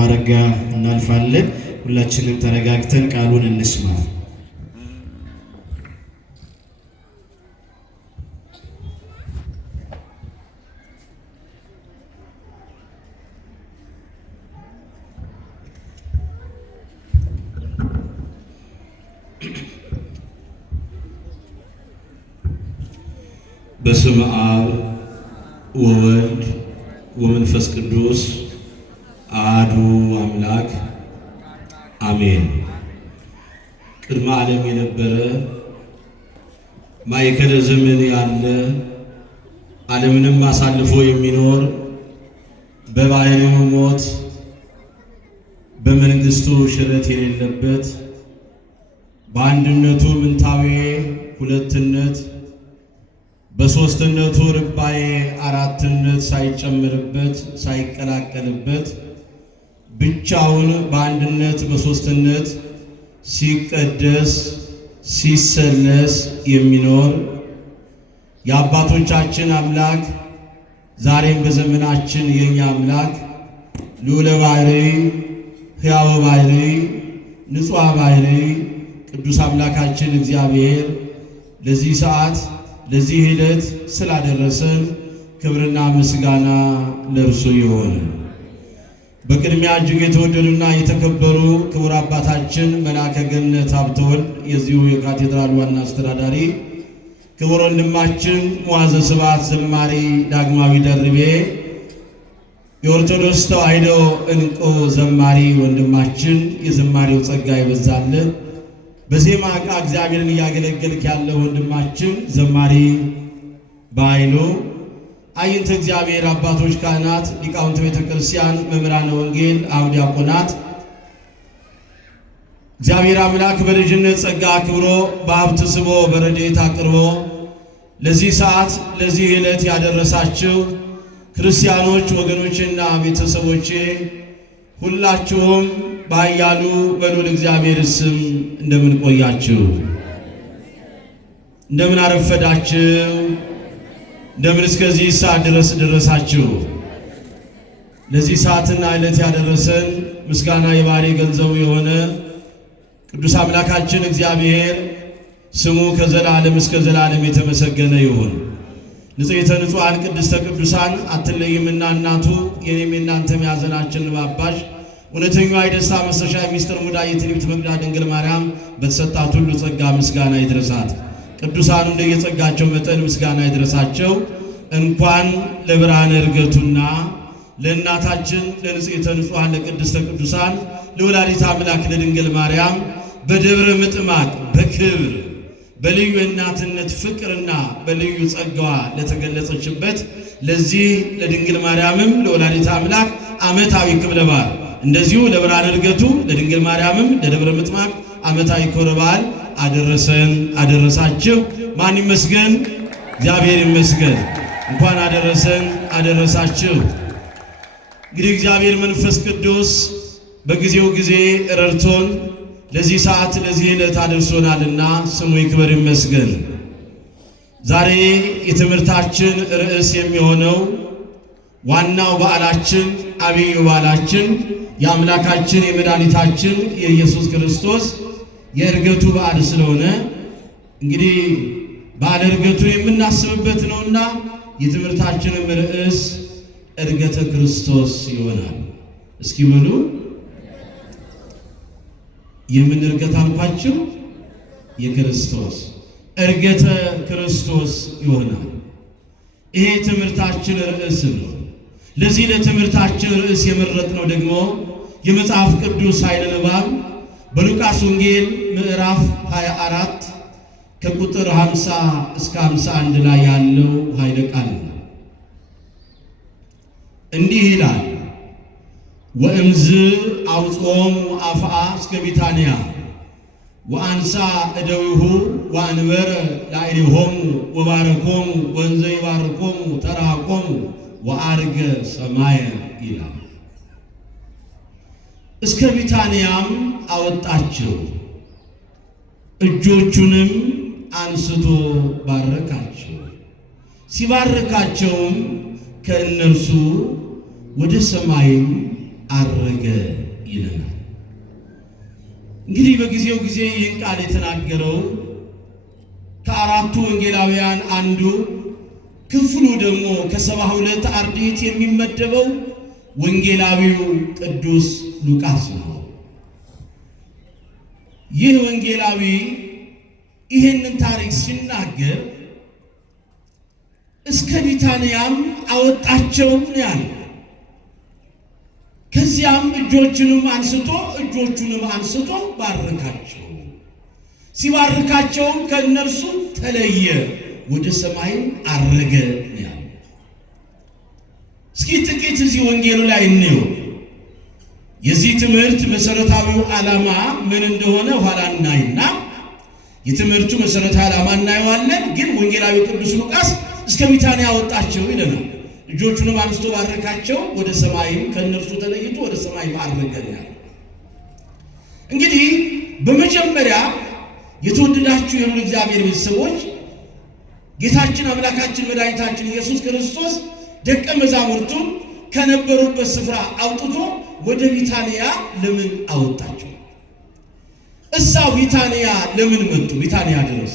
አረጋ እናልፋለን። ሁላችንም ተረጋግተን ቃሉን እንስማ። በስመ አብ ወወልድ ወመንፈስ ቅዱስ አሐዱ አምላክ አሜን። ቅድመ ዓለም የነበረ ማእከለ ዘመን ያለ ዓለምንም አሳልፎ የሚኖር በባህሪው ሞት በመንግስቱ ሽረት የሌለበት በአንድነቱ ምንታዌ ሁለትነት በሶስትነቱ ርባዬ አራትነት ሳይጨምርበት ሳይቀላቀልበት ብቻውን በአንድነት በሶስትነት ሲቀደስ ሲሰለስ የሚኖር የአባቶቻችን አምላክ ዛሬም በዘመናችን የኛ አምላክ ልዑለ ባሕርይ ሕያው ባሕርይ ንጹሕ ባሕርይ ቅዱስ አምላካችን እግዚአብሔር ለዚህ ሰዓት ለዚህ ዕለት ስላደረሰን ክብርና ምስጋና ለእርሱ ይሁን። በቅድሚያ እጅግ የተወደዱና የተከበሩ ክቡር አባታችን መልአከ ገነት ሀብተወልድ የዚሁ የካቴድራል ዋና አስተዳዳሪ፣ ክቡር ወንድማችን ሙዓዘ ስብሐት ዘማሪ ዳግማዊ ደርቤ፣ የኦርቶዶክስ ተዋሕዶ እንቁ ዘማሪ ወንድማችን የዘማሪው ጸጋ ይበዛልን፣ በዜማ ዕቃ እግዚአብሔርን እያገለገልክ ያለው ወንድማችን ዘማሪ በኃይሉ፣ አይንተ እግዚአብሔር አባቶች ካህናት፣ ሊቃውንተ ቤተ ክርስቲያን፣ መምህራነ ወንጌል፣ አበው ዲያቆናት እግዚአብሔር አምላክ በልጅነት ጸጋ አክብሮ በሀብት ስቦ በረድኤት አቅርቦ ለዚህ ሰዓት ለዚህ ዕለት ያደረሳችሁ ክርስቲያኖች ወገኖችና ቤተሰቦቼ ሁላችሁም ባያሉ በልዑል እግዚአብሔር ስም እንደምን ቆያችሁ? እንደምን አረፈዳችሁ? እንደምን እስከዚህ ሰዓት ድረስ ደረሳችሁ? ለዚህ ሰዓትና ዕለት ያደረሰን ምስጋና የባህሪ ገንዘቡ የሆነ ቅዱስ አምላካችን እግዚአብሔር ስሙ ከዘላለም እስከ ዘላለም የተመሰገነ ይሁን። ንጽሕተ ንጹሐን ቅድስተ ቅዱሳን አትለይምና እናቱ የኔም የእናንተም ያዘናችን ባባሽ እውነተኛዋ የደስታ መሰሻ የሚስጥር ሙዳየ የትንቢት መቅዳ ድንግል ማርያም በተሰጣት ሁሉ ጸጋ ምስጋና ይድረሳት። ቅዱሳኑ እንደየጸጋቸው መጠን ምስጋና ይድረሳቸው። እንኳን ለብርሃነ ዕርገቱና ለእናታችን ለንጽሕተ ንጹሐን ለቅድስተ ቅዱሳን ለወላዲተ አምላክ ለድንግል ማርያም በደብረ ምጥማቅ በክብር በልዩ የእናትነት ፍቅርና በልዩ ጸጋዋ ለተገለጸችበት ለዚህ ለድንግል ማርያምም ለወላዲተ አምላክ ዓመታዊ ክብረ በዓል እንደዚሁ ለብርሃነ ዕርገቱ ለድንግል ማርያምም ለደብረ ምጥማቅ ዓመታዊ ክብረ በዓል አደረሰን አደረሳችሁ። ማን ይመስገን? እግዚአብሔር ይመስገን። እንኳን አደረሰን አደረሳችሁ። እንግዲህ እግዚአብሔር መንፈስ ቅዱስ በጊዜው ጊዜ ረድቶን ለዚህ ሰዓት ለዚህ ዕለት አደርሶናልና ስሙ ይክበር ይመስገን። ዛሬ የትምህርታችን ርዕስ የሚሆነው ዋናው በዓላችን አብይ በዓላችን የአምላካችን የመድኃኒታችን የኢየሱስ ክርስቶስ የዕርገቱ በዓል ስለሆነ እንግዲህ በዓለ ዕርገቱን የምናስብበት ነውና የትምህርታችንም ርዕስ ዕርገተ ክርስቶስ ይሆናል። እስኪ በሉ የምን ዕርገት አልኳችሁ? የክርስቶስ ዕርገተ ክርስቶስ ይሆናል። ይሄ ትምህርታችን ርዕስ ነው። ለዚህ ለትምህርታችን ርዕስ የመረጥነው ደግሞ የመጽሐፍ ቅዱስ ኃይለ ንባብ በሉቃስ ወንጌል ምዕራፍ 24 ከቁጥር 50 እስከ 51 ላይ ያለው ኃይለ ቃል ነው። እንዲህ ይላል፣ ወእምዝ አውጾሙ አፍአ እስከ ቢታንያ ወአንሳ እደዊሁ ወአንበረ ላዕሌሆሙ ወባረኮሙ ወንዘ ይባርኮሙ ተራቆሙ ወአርገ ሰማየ ይላል። እስከ ቢታንያም አወጣቸው፣ እጆቹንም አንስቶ ባረካቸው። ሲባረካቸውም ከእነርሱ ወደ ሰማይም አረገ እንግዲህ በጊዜው ጊዜ ይህን ቃል የተናገረው ከአራቱ ወንጌላውያን አንዱ ክፍሉ ደግሞ ከ72 አርድእት የሚመደበው ወንጌላዊው ቅዱስ ሉቃስ ነው። ይህ ወንጌላዊ ይህንን ታሪክ ሲናገር እስከ ቢታንያም አወጣቸው ያለው። ከዚያም እጆቹንም አንስቶ ባረካቸው። ሲባርካቸውም ከእነርሱ ተለየ፣ ወደ ሰማይም አረገ ያለው። እስኪ ጥቂት እዚህ ወንጌሉ ላይ እንየው። የዚህ ትምህርት መሰረታዊው ዓላማ ምን እንደሆነ ኋላ እናይና የትምህርቱ መሰረታዊ ዓላማ እናየዋለን። ግን ወንጌላዊ ቅዱስ ሉቃስ እስከ ቢታንያ አወጣቸው ይለናል። እጆቹንም አንስቶ ባረካቸው፣ ወደ ሰማይም ከእነርሱ ተለይቶ ወደ ሰማይ አረገ ያለው። እንግዲህ በመጀመሪያ የተወደዳችሁ የሁሉ እግዚአብሔር ቤተሰቦች ጌታችን አምላካችን መድኃኒታችን ኢየሱስ ክርስቶስ ደቀ መዛሙርቱን ከነበሩበት ስፍራ አውጥቶ ወደ ቢታንያ ለምን አወጣቸው? እዛው ቢታንያ ለምን መጡ? ቢታንያ ድረስ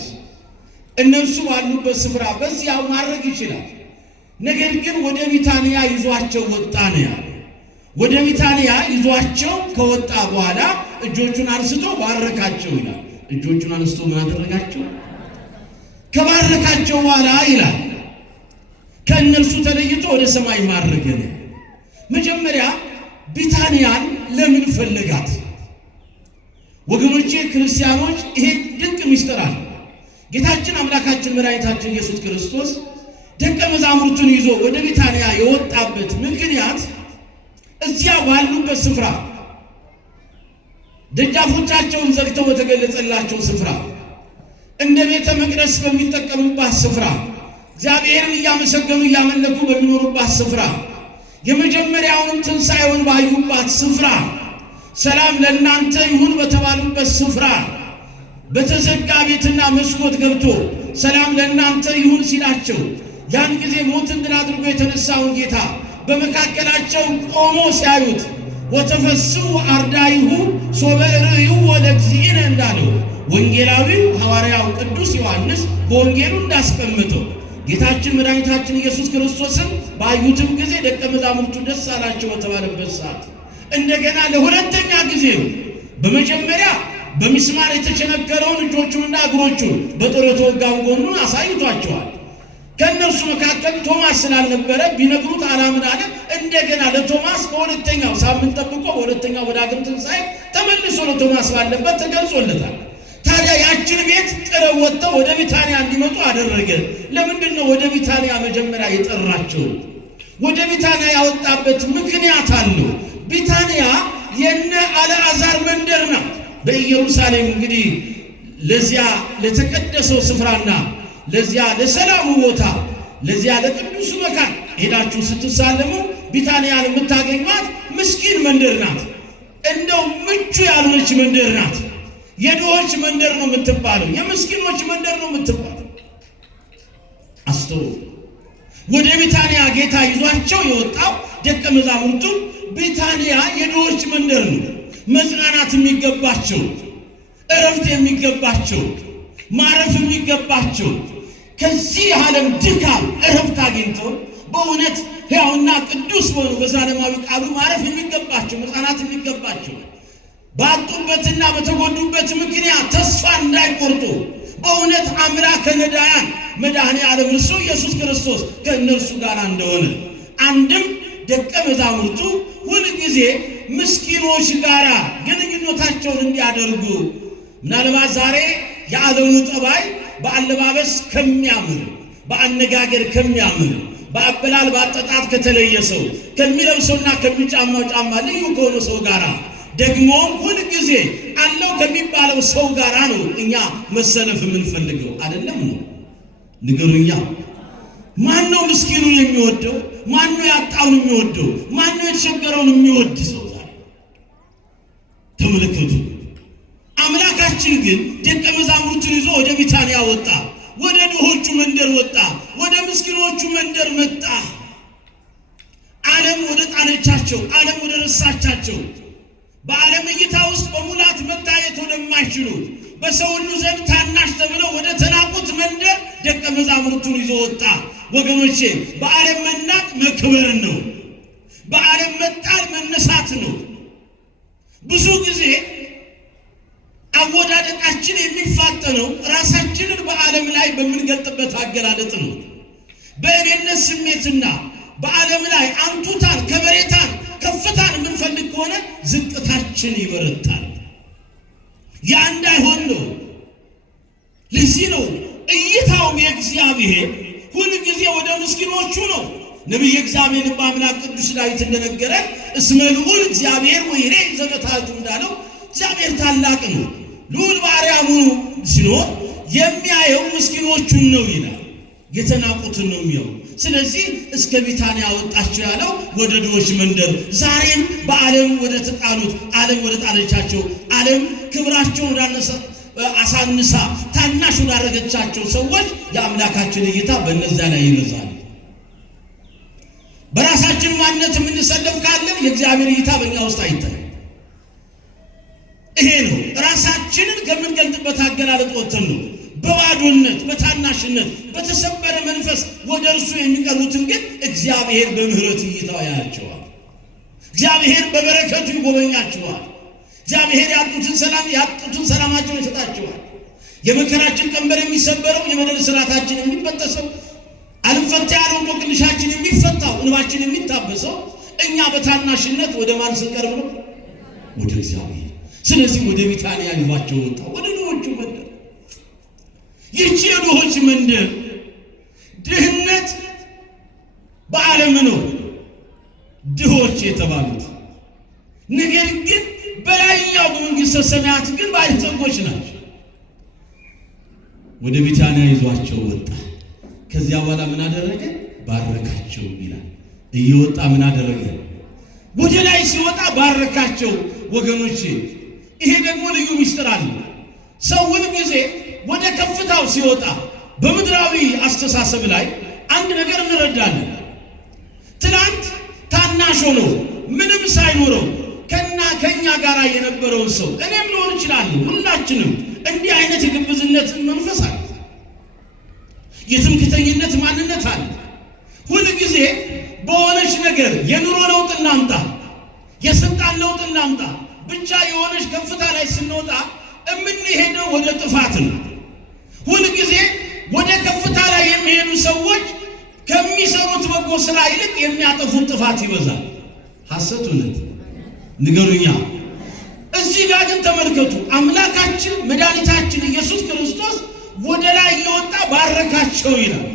እነርሱ ባሉበት ስፍራ በዚያው ማድረግ ይችላል። ነገር ግን ወደ ቢታንያ ይዟቸው ወጣ ነው ያለው። ወደ ቢታንያ ይዟቸው ከወጣ በኋላ እጆቹን አንስቶ ባረካቸው ይላል። እጆቹን አንስቶ ምን አደረጋቸው? ከባረካቸው በኋላ ይላል ከእነርሱ ተለይቶ ወደ ሰማይ ማረገ ነው። መጀመሪያ ቢታንያን ለምን ፈለጋት? ወገኖቼ ክርስቲያኖች፣ ይሄ ድንቅ ምስጢር አለ። ጌታችን አምላካችን መድኃኒታችን ኢየሱስ ክርስቶስ ደቀ መዛሙርቱን ይዞ ወደ ቢታንያ የወጣበት ምክንያት እዚያ ባሉበት ስፍራ ደጃፎቻቸውን ዘግተው በተገለጸላቸው ስፍራ እንደ ቤተ መቅደስ በሚጠቀሙባት ስፍራ እግዚአብሔርን እያመሰገኑ እያመለኩ በሚኖሩባት ስፍራ የመጀመሪያውን ትንሣኤውን ባዩባት ስፍራ ሰላም ለእናንተ ይሁን በተባሉበት ስፍራ በተዘጋ ቤትና መስኮት ገብቶ ሰላም ለእናንተ ይሁን ሲላቸው ያን ጊዜ ሞትን ድል አድርጎ የተነሳውን ጌታ በመካከላቸው ቆሞ ሲያዩት ወተፈስሑ አርዳኢሁ ሶበ ርእዩ ወለእግዚእነ እንዳለው ወንጌላዊው ሐዋርያው ቅዱስ ዮሐንስ በወንጌሉ እንዳስቀመጠው ጌታችን መድኃኒታችን ኢየሱስ ክርስቶስን ባዩትም ጊዜ ደቀ መዛሙርቱ ደስ አላቸው በተባለበት ሰዓት እንደገና ለሁለተኛ ጊዜ በመጀመሪያ በሚስማር የተቸነከረውን እጆቹንና እግሮቹን በጦር የተወጋውን ጎኑን አሳይቷቸዋል። ከእነርሱ መካከል ቶማስ ስላልነበረ ቢነግሩት አላምን አለ። እንደገና ለቶማስ በሁለተኛው ሳምንት ጠብቆ በሁለተኛው ወዳግም ትንሣኤ ተመልሶ ለቶማስ ባለበት ተገልጾለታል። ታዲያ ያችን ቤት ጥለው ወጥተው ወደ ቢታንያ እንዲመጡ አደረገ። ለምንድን ነው ወደ ቢታንያ መጀመሪያ የጠራቸው? ወደ ቢታንያ ያወጣበት ምክንያት አለው። ቢታንያ የነ አልዓዛር መንደር ናት። በኢየሩሳሌም እንግዲህ ለዚያ ለተቀደሰው ስፍራና ለዚያ ለሰላሙ ቦታ ለዚያ ለቅዱሱ መካን ሄዳችሁ ስትሳለሙ ቢታንያን የምታገኟት ምስኪን መንደር ናት። እንደው ምቹ ያልሆነች መንደር ናት። የድሆች መንደር ነው የምትባለው። የምስኪኖች መንደር ነው የምትባለው። አስተውሉ። ወደ ቢታንያ ጌታ ይዟቸው የወጣው ደቀ መዛሙርቱ ቢታንያ የድሆች መንደር ነው። መጽናናት የሚገባቸው፣ እረፍት የሚገባቸው፣ ማረፍ የሚገባቸው ከዚህ ዓለም ድካም እረፍት አግኝተው በእውነት ሕያውና ቅዱስ በሆኑ በዘላለማዊ ቃሉ ማረፍ የሚገባቸው፣ መጽናናት የሚገባቸው ባጡበትና በተጎዱበት ምክንያት ተስፋ እንዳይቆርጡ በእውነት አምላከ ነዳያን መድኃኔ ዓለም እርሱ ኢየሱስ ክርስቶስ ከእነርሱ ጋር እንደሆነ አንድም ደቀ መዛሙርቱ ሁልጊዜ ምስኪኖች ጋር ግንኙነታቸውን እንዲያደርጉ ምናልባት ዛሬ የዓለሙ ጠባይ በአለባበስ ከሚያምር፣ በአነጋገር ከሚያምር፣ በአበላል በአጠጣት ከተለየ ሰው ከሚለብሰውና ከሚጫማው ጫማ ልዩ ከሆነ ሰው ጋር ደግሞ ሁልጊዜ አለው ከሚባለው ሰው ጋር ነው እኛ መሰለፍ የምንፈልገው። አይደለም ነው? ንገሩኛ። ማን ነው ምስኪኑን የሚወደው? ማን ነው ያጣውን የሚወደው? ማን ነው የተቸገረውን የሚወድ ሰው? ዛሬ ተመልከቱ። አምላካችን ግን ደቀ መዛሙርቱን ይዞ ወደ ቢታንያ ወጣ። ወደ ድሆቹ መንደር ወጣ። ወደ ምስኪኖቹ መንደር መጣ። ዓለም ወደ ጣለቻቸው፣ ዓለም ወደ ረሳቻቸው፣ በዓለም እይታ ውስጥ በሙላት መታየት ወደ የማይችሉ በሰው ሁሉ ዘንድ ታናሽ ተብለው ወደ ተናቁት መንደር ደቀ መዛሙርቱን ይዞ ወጣ። ወገኖቼ በዓለም መናቅ መክበር ነው። በዓለም መጣል መነሳት ነው። ብዙ ጊዜ አወዳደቃችን የሚፋጠነው ራሳችንን በዓለም ላይ በምንገልጥበት አገላለጥ ነው። በእኔነት ስሜትና በዓለም ላይ አንቱታን፣ ከበሬታን፣ ከፍታን የምንፈልግ ከሆነ ዝቅታችን ይበረታል። ያ እንዳይሆን ነው። ለዚህ ነው እይታውም የእግዚአብሔር ሁል ጊዜ ወደ ምስኪኖቹ ነው። ነቢየ እግዚአብሔር አምላክ ቅዱስ ዳዊት እንደነገረን እስመ ልዑል እግዚአብሔር ወይሬ ዘበታቱ እንዳለው እግዚአብሔር ታላቅ ነው። ልዑል በአርያሙ ሲኖር የሚያየው ምስኪኖቹን ነው ይላል። የተናቁትን ነው የሚያየው። ስለዚህ እስከ ቢታንያ ወጣቸው ያለው ወደ ድሆች መንደር። ዛሬም በዓለም ወደ ተጣሉት፣ ዓለም ወደ ጣለቻቸው፣ ዓለም ክብራቸውን አሳንሳ ታናሽ ወዳረገቻቸው ሰዎች የአምላካችን እይታ በእነዛ ላይ ይበዛል። በራሳችን ማንነት የምንሰለፍ ካለን የእግዚአብሔር እይታ በእኛ ውስጥ አይታይም። ይሄ ነው ራሳችንን ከምንገልጥበት አገላለጥ ወጥተን ነው በባዶነት፣ በታናሽነት፣ በተሰበረ መንፈስ ወደ እርሱ የሚቀርቡትን ግን እግዚአብሔር በምህረት እይታው ያያቸዋል። እግዚአብሔር በበረከቱ ይጎበኛቸዋል። እግዚአብሔር ያጡትን ሰላማቸውን ይሰጣቸዋል። የመከራችን ቀንበር የሚሰበረው፣ የበደል ስርዓታችን የሚበጠሰው፣ አልፈታ ያለው እንቆቅልሻችን የሚፈታው፣ እንባችን የሚታበሰው እኛ በታናሽነት ወደ ማን ስንቀርብ ነው? ወደ እግዚአብሔር። ስለዚህ ወደ ቢታንያ ይዟቸው ወጣ፣ ወደ ድሆቹ መንደር። ይህች የድሆች መንደር ድህነት በዓለም ነው ድሆች የተባሉት። ነገር ግን በላይኛው በመንግሥተ ሰማያት ግን ባለጠጎች ናቸው። ወደ ቢታንያ ይዟቸው ወጣ። ከዚያ በኋላ ምን አደረገ? ባረካቸው ይላል። እየወጣ ምን አደረገ? ወደ ላይ ሲወጣ ባረካቸው። ወገኖቼ ይሄ ደግሞ ልዩ ምስጢር አለ። ሰው ሁል ጊዜ ወደ ከፍታው ሲወጣ በምድራዊ አስተሳሰብ ላይ አንድ ነገር እንረዳለን። ትናንት ታናሽ ሆኖ ምንም ሳይኖረው ከኛ ጋር የነበረውን ሰው እኔም ልሆን እችላለሁ፣ ሁላችንም እንዲህ አይነት የግብዝነትን መንፈስ አለ፣ የትምክህተኝነት ማንነት አለ። ሁል ጊዜ በሆነች ነገር የኑሮ ለውጥ እናምጣ፣ የስልጣን ለውጥ እናምጣ፣ ብቻ የሆነች ከፍታ ላይ ስንወጣ የምንሄደው ወደ ጥፋት ነው። ሁል ጊዜ ወደ ከፍታ ላይ የሚሄዱ ሰዎች ከሚሰሩት በጎ ስራ ይልቅ የሚያጠፉት ጥፋት ይበዛል። ሐሰት እውነት ንገሩኛ። እዚህ ጋር ግን ተመልከቱ፣ አምላካችን መድኃኒታችን ኢየሱስ ክርስቶስ ወደ ላይ እየወጣ ባረካቸው ይላል።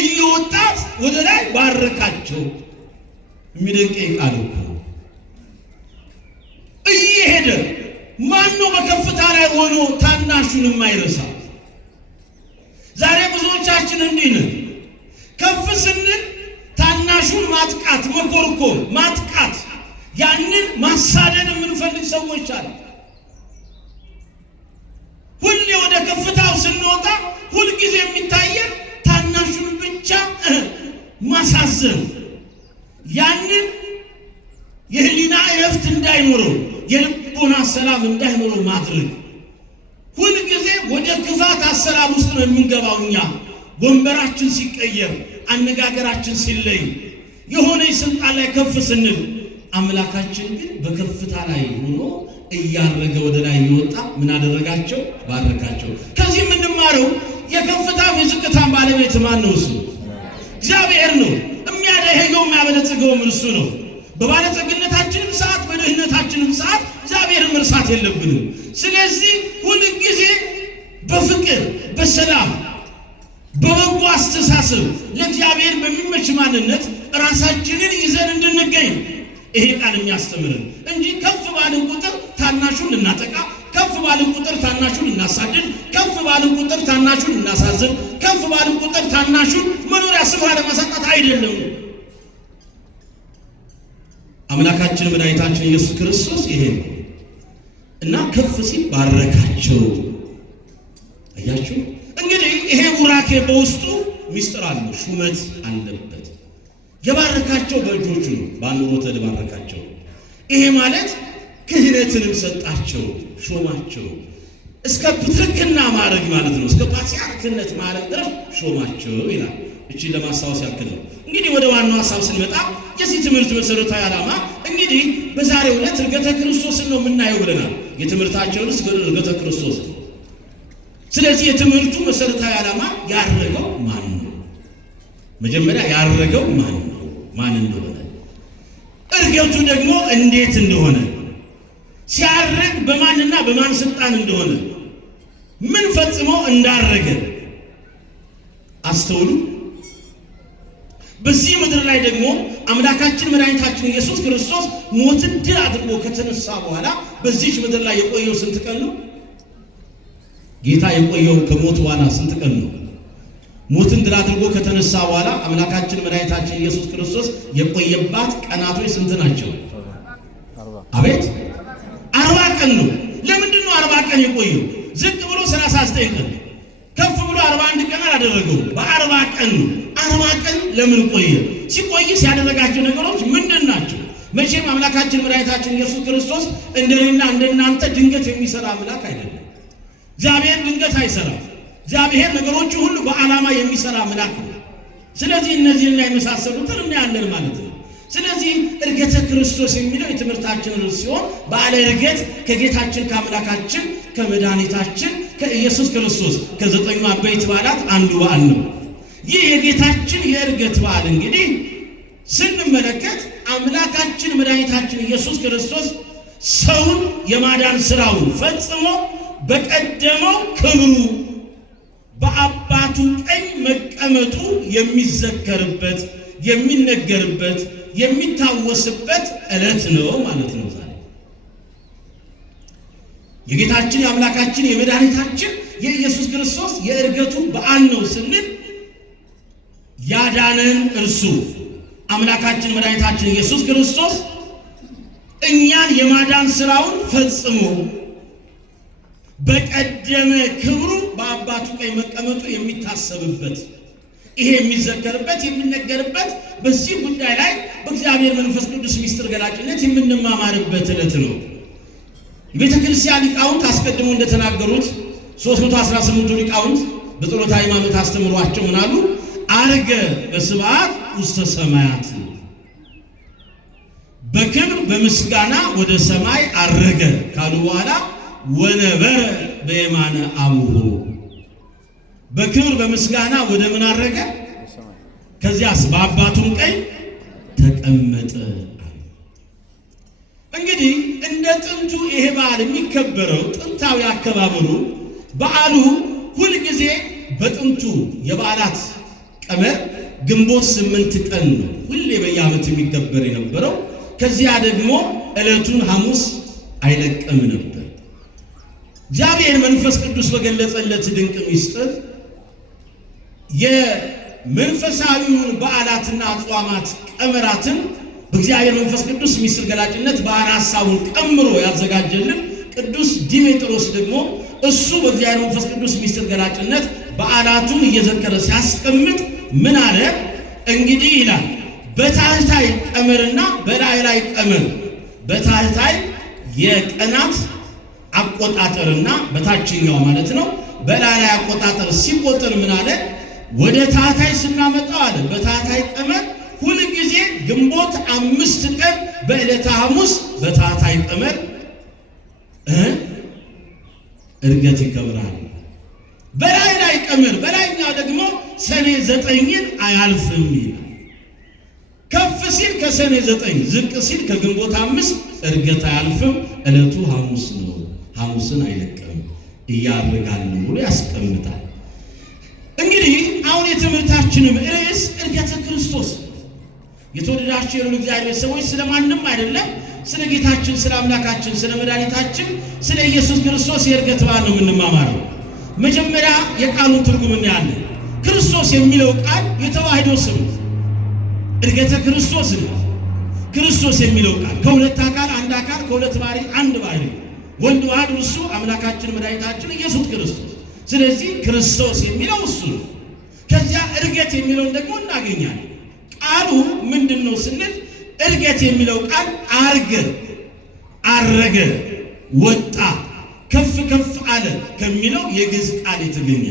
እየወጣ ወደ ላይ ባረካቸው። የሚደንቀኝ ቃል እኮ እየሄደ ማን ነው በከፍታ ላይ ሆኖ ታናሹን የማይረሳ? ዛሬ ብዙዎቻችን እንዲህ ነን። ከፍ ስንል ታናሹን ማጥቃት፣ መኮርኮር፣ ማጥቃት፣ ያንን ማሳደድ የምንፈልግ ሰዎች አሉ። ሁሌ ወደ ከፍታው ስንወጣ ሁልጊዜ የሚታየን ታናሹን ብቻ ማሳዘን፣ ያንን የህሊና እረፍት እንዳይኖረው፣ የልቦና ሰላም እንዳይኖረው ማድረግ። ሁልጊዜ ወደ ክፋት አሰራር ውስጥ ነው የምንገባው። እኛ ወንበራችን ሲቀየር፣ አነጋገራችን ሲለይ፣ የሆነ ስልጣን ላይ ከፍ ስንል፣ አምላካችን ግን በከፍታ ላይ ሆኖ እያረገ ወደ ላይ እየወጣ ምን አደረጋቸው? ባረካቸው። ከዚህ የምንማረው የከፍታም የዝቅታም ባለቤት ማን ነው? እሱ እግዚአብሔር ነው። የሚያደርገው የሚያበለጽገውም እርሱ ነው። በባለጸግነታችንም ሰዓት በድህነታችንም ሰዓት እግዚአብሔርን መርሳት የለብንም። ስለዚህ ሁል ጊዜ በፍቅር በሰላም በበጎ አስተሳሰብ ለእግዚአብሔር በሚመች ማንነት ራሳችንን ይዘን እንድንገኝ ይሄ ቃል የሚያስተምርን እንጂ ከፍ ባልን ቁጥር ታናሹን ልናጠቃ፣ ከፍ ባልን ቁጥር ታናሹን ልናሳድድ፣ ከፍ ባልን ቁጥር ታናሹን ልናሳዝን፣ ከፍ ባልን ቁጥር ታናሹን መኖሪያ ስፍራ ለማሳጣት አይደለም። አምላካችን መድኃኒታችን ኢየሱስ ክርስቶስ ይሄ ነው እና ከፍ ሲል ባረካቸው። አያችሁ እንግዲህ ይሄ ቡራኬ በውስጡ ሚስጥር አለው፣ ሹመት አለበት። የባረካቸው በእጆቹ ነው፣ በአንብሮተ እድ ባረካቸው። ይሄ ማለት ክህነትንም ሰጣቸው፣ ሾማቸው። እስከ ፕትርክና ማዕረግ ማለት ነው፣ እስከ ፓትርያርክነት ማዕረግ ድረስ ሾማቸው ይላል። እቺን ለማስታወስ ያክል ነው። እንግዲህ ወደ ዋናው ሐሳብ ስንመጣ የዚህ ትምህርት መሰረታዊ ዓላማ እንግዲህ በዛሬው ዕለት ዕርገተ ክርስቶስን ነው የምናየው ብለናል። የትምህርታቸውን ዕርገተ ክርስቶስ ነው። ስለዚህ የትምህርቱ መሰረታዊ ዓላማ ያረገው ማን ነው? መጀመሪያ ያረገው ማን ነው? ማን እንደሆነ፣ ዕርገቱ ደግሞ እንዴት እንደሆነ፣ ሲያረግ በማንና በማን ስልጣን እንደሆነ፣ ምን ፈጽሞ እንዳረገ አስተውሉ። በዚህ ምድር ላይ ደግሞ አምላካችን መድኃኒታችን ኢየሱስ ክርስቶስ ሞትን ድል አድርጎ ከተነሳ በኋላ በዚህ ምድር ላይ የቆየው ስንት ቀን ነው? ጌታ የቆየው ከሞት በኋላ ስንት ቀን ነው? ሞትን ድል አድርጎ ከተነሳ በኋላ አምላካችን መድኃኒታችን ኢየሱስ ክርስቶስ የቆየባት ቀናቶች ስንት ናቸው? አቤት 40 ቀን ነው። ለምንድን ነው 40 ቀን የቆየው? ዝቅ ብሎ 39 ቀን ከፍ ብሎ 41 ቀን አላደረገው። በ40 ቀን ነው። 40 ቀን ለምን ቆየ? ሲቆይ ሲያደረጋቸው ነገሮች ምንድን ናቸው? መቼም አምላካችን መድኃኒታችን ኢየሱስ ክርስቶስ እንደኔና እንደናንተ ድንገት የሚሰራ አምላክ አይደለም። እግዚአብሔር ድንገት አይሰራም። እግዚአብሔር ነገሮቹ ሁሉ በዓላማ የሚሰራ አምላክ ነው። ስለዚህ እነዚህና የመሳሰሉትን እናያለን ማለት ነው። ስለዚህ ዕርገተ ክርስቶስ የሚለው የትምህርታችን ርዕስ ሲሆን በዓለ ዕርገት ከጌታችን ከአምላካችን ከመድኃኒታችን ከኢየሱስ ክርስቶስ ከ9ኙ አበይት በዓላት አንዱ በዓል ነው። ይህ የጌታችን የዕርገት በዓል እንግዲህ ስንመለከት አምላካችን መድኃኒታችን ኢየሱስ ክርስቶስ ሰውን የማዳን ሥራውን ፈጽሞ በቀደመው ክብሩ በአባቱ ቀኝ መቀመጡ የሚዘከርበት የሚነገርበት የሚታወስበት ዕለት ነው ማለት ነው። ዛሬ የጌታችን የአምላካችን የመድኃኒታችን የኢየሱስ ክርስቶስ የዕርገቱ በዓል ነው ስንል ያዳነን እርሱ አምላካችን መድኃኒታችን ኢየሱስ ክርስቶስ እኛን የማዳን ሥራውን ፈጽሞ በቀደመ ክብሩ በአባቱ ቀኝ መቀመጡ የሚታሰብበት ይሄ የሚዘከርበት የሚነገርበት በዚህ ጉዳይ ላይ በእግዚአብሔር መንፈስ ቅዱስ ሚስጥር ገላጭነት የምንማማርበት ዕለት ነው። የቤተ ክርስቲያን ሊቃውንት አስቀድሞ እንደተናገሩት 318ቱ ሊቃውንት በጸሎተ ሃይማኖት አስተምሯቸው ምናሉ? አርገ በስብዓት ውስተ ሰማያት፣ በክብር በምስጋና ወደ ሰማይ አረገ ካሉ በኋላ ወነበረ በየማነ አቡሁ፣ በክብር በምስጋና ወደ ምን አረገ? ከዚያስ በአባቱም ቀኝ ተቀመጠ። እንግዲህ እንደ ጥንቱ ይሄ በዓል የሚከበረው ጥንታዊ አከባበሩ በዓሉ ሁልጊዜ በጥንቱ የበዓላት ቀመር ግንቦት 8 ቀን ነው ሁሌ በየዓመት የሚከበር የነበረው። ከዚያ ደግሞ ዕለቱን ሐሙስ አይለቅም ነበር። እግዚአብሔር መንፈስ ቅዱስ በገለጸለት ድንቅ ሚስጥር የመንፈሳዊውን በዓላትና አጽዋማት ቀመራትን በእግዚአብሔር መንፈስ ቅዱስ ሚስጥር ገላጭነት ባህር ሐሳቡን ቀምሮ ያዘጋጀልን ቅዱስ ዲሜጥሮስ ደግሞ እሱ በእግዚአብሔር መንፈስ ቅዱስ ሚስጥር ገላጭነት በዓላቱን እየዘከረ ሲያስቀምጥ ምን አለ? እንግዲህ ይላል በታህታይ ቀመርና በላይ ላይ ቀመር፣ በታህታይ የቀናት አቆጣጠርና በታችኛው ማለት ነው በላይ ላይ አቆጣጠር ሲቆጥር ምን አለ? ወደ ታህታይ ስናመጣው አለ በታህታይ ቀመር ሁል ጊዜ ግንቦት 5 ቀን በዕለተ ሐሙስ በታህታይ ቀመር ዕርገት ይከብራል። በላይ ላይ ቀመር በላይኛው ደግሞ ሰኔ 9ን አያልፍም ይላል። ከፍ ሲል ከሰኔ 9 ዝቅ ሲል ከግንቦት 5 ዕርገት አያልፍም። ዕለቱ ሐሙስ ነው፣ ሐሙስን አይለቅም እያርጋል ብሎ ያስቀምጣል። እንግዲህ አሁን የትምህርታችንም ርዕስ ዕርገተ ክርስቶስ። የተወደዳችሁ የልዑል እግዚአብሔር ሰዎች ስለማንም አይደለም፣ ስለ ጌታችን ስለ አምላካችን ስለ መድኃኒታችን ስለ ኢየሱስ ክርስቶስ የዕርገት በዓል ነው የምንማማረው። መጀመሪያ የቃሉን ትርጉም እናያለን። ክርስቶስ የሚለው ቃል የተዋህዶ ስም ዕርገተ ክርስቶስ ነው። ክርስቶስ የሚለው ቃል ከሁለት አካል አንድ አካል ከሁለት ባህሪ አንድ ባህሪ ወልድ ዋሕድ እርሱ አምላካችን መድኃኒታችን ኢየሱስ ክርስቶስ። ስለዚህ ክርስቶስ የሚለው እሱ ነው። ከዚያ ዕርገት የሚለውን ደግሞ እናገኛለን። ቃሉ ምንድን ነው ስንል ዕርገት የሚለው ቃል አርገ፣ አረገ፣ ወጣ፣ ከፍ ከፍ አለ ከሚለው የግዕዝ ቃል የተገኘ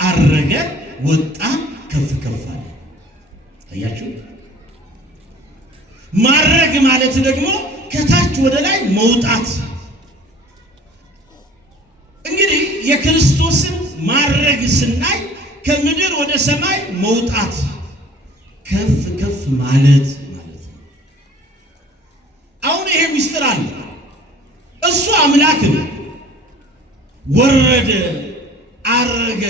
አረገ፣ ወጣ፣ ከፍ ከፍ አለ። አያችሁ? ማረግ ማለት ደግሞ ከታች ወደ ላይ መውጣት። እንግዲህ የክርስቶስን ማረግ ስናይ ከምድር ወደ ሰማይ መውጣት፣ ከፍ ከፍ ማለት ማለት ነው። አሁን ይሄ ምስጢር አለ። እሱ አምላክ ነው። ወረደ፣ አረገ፣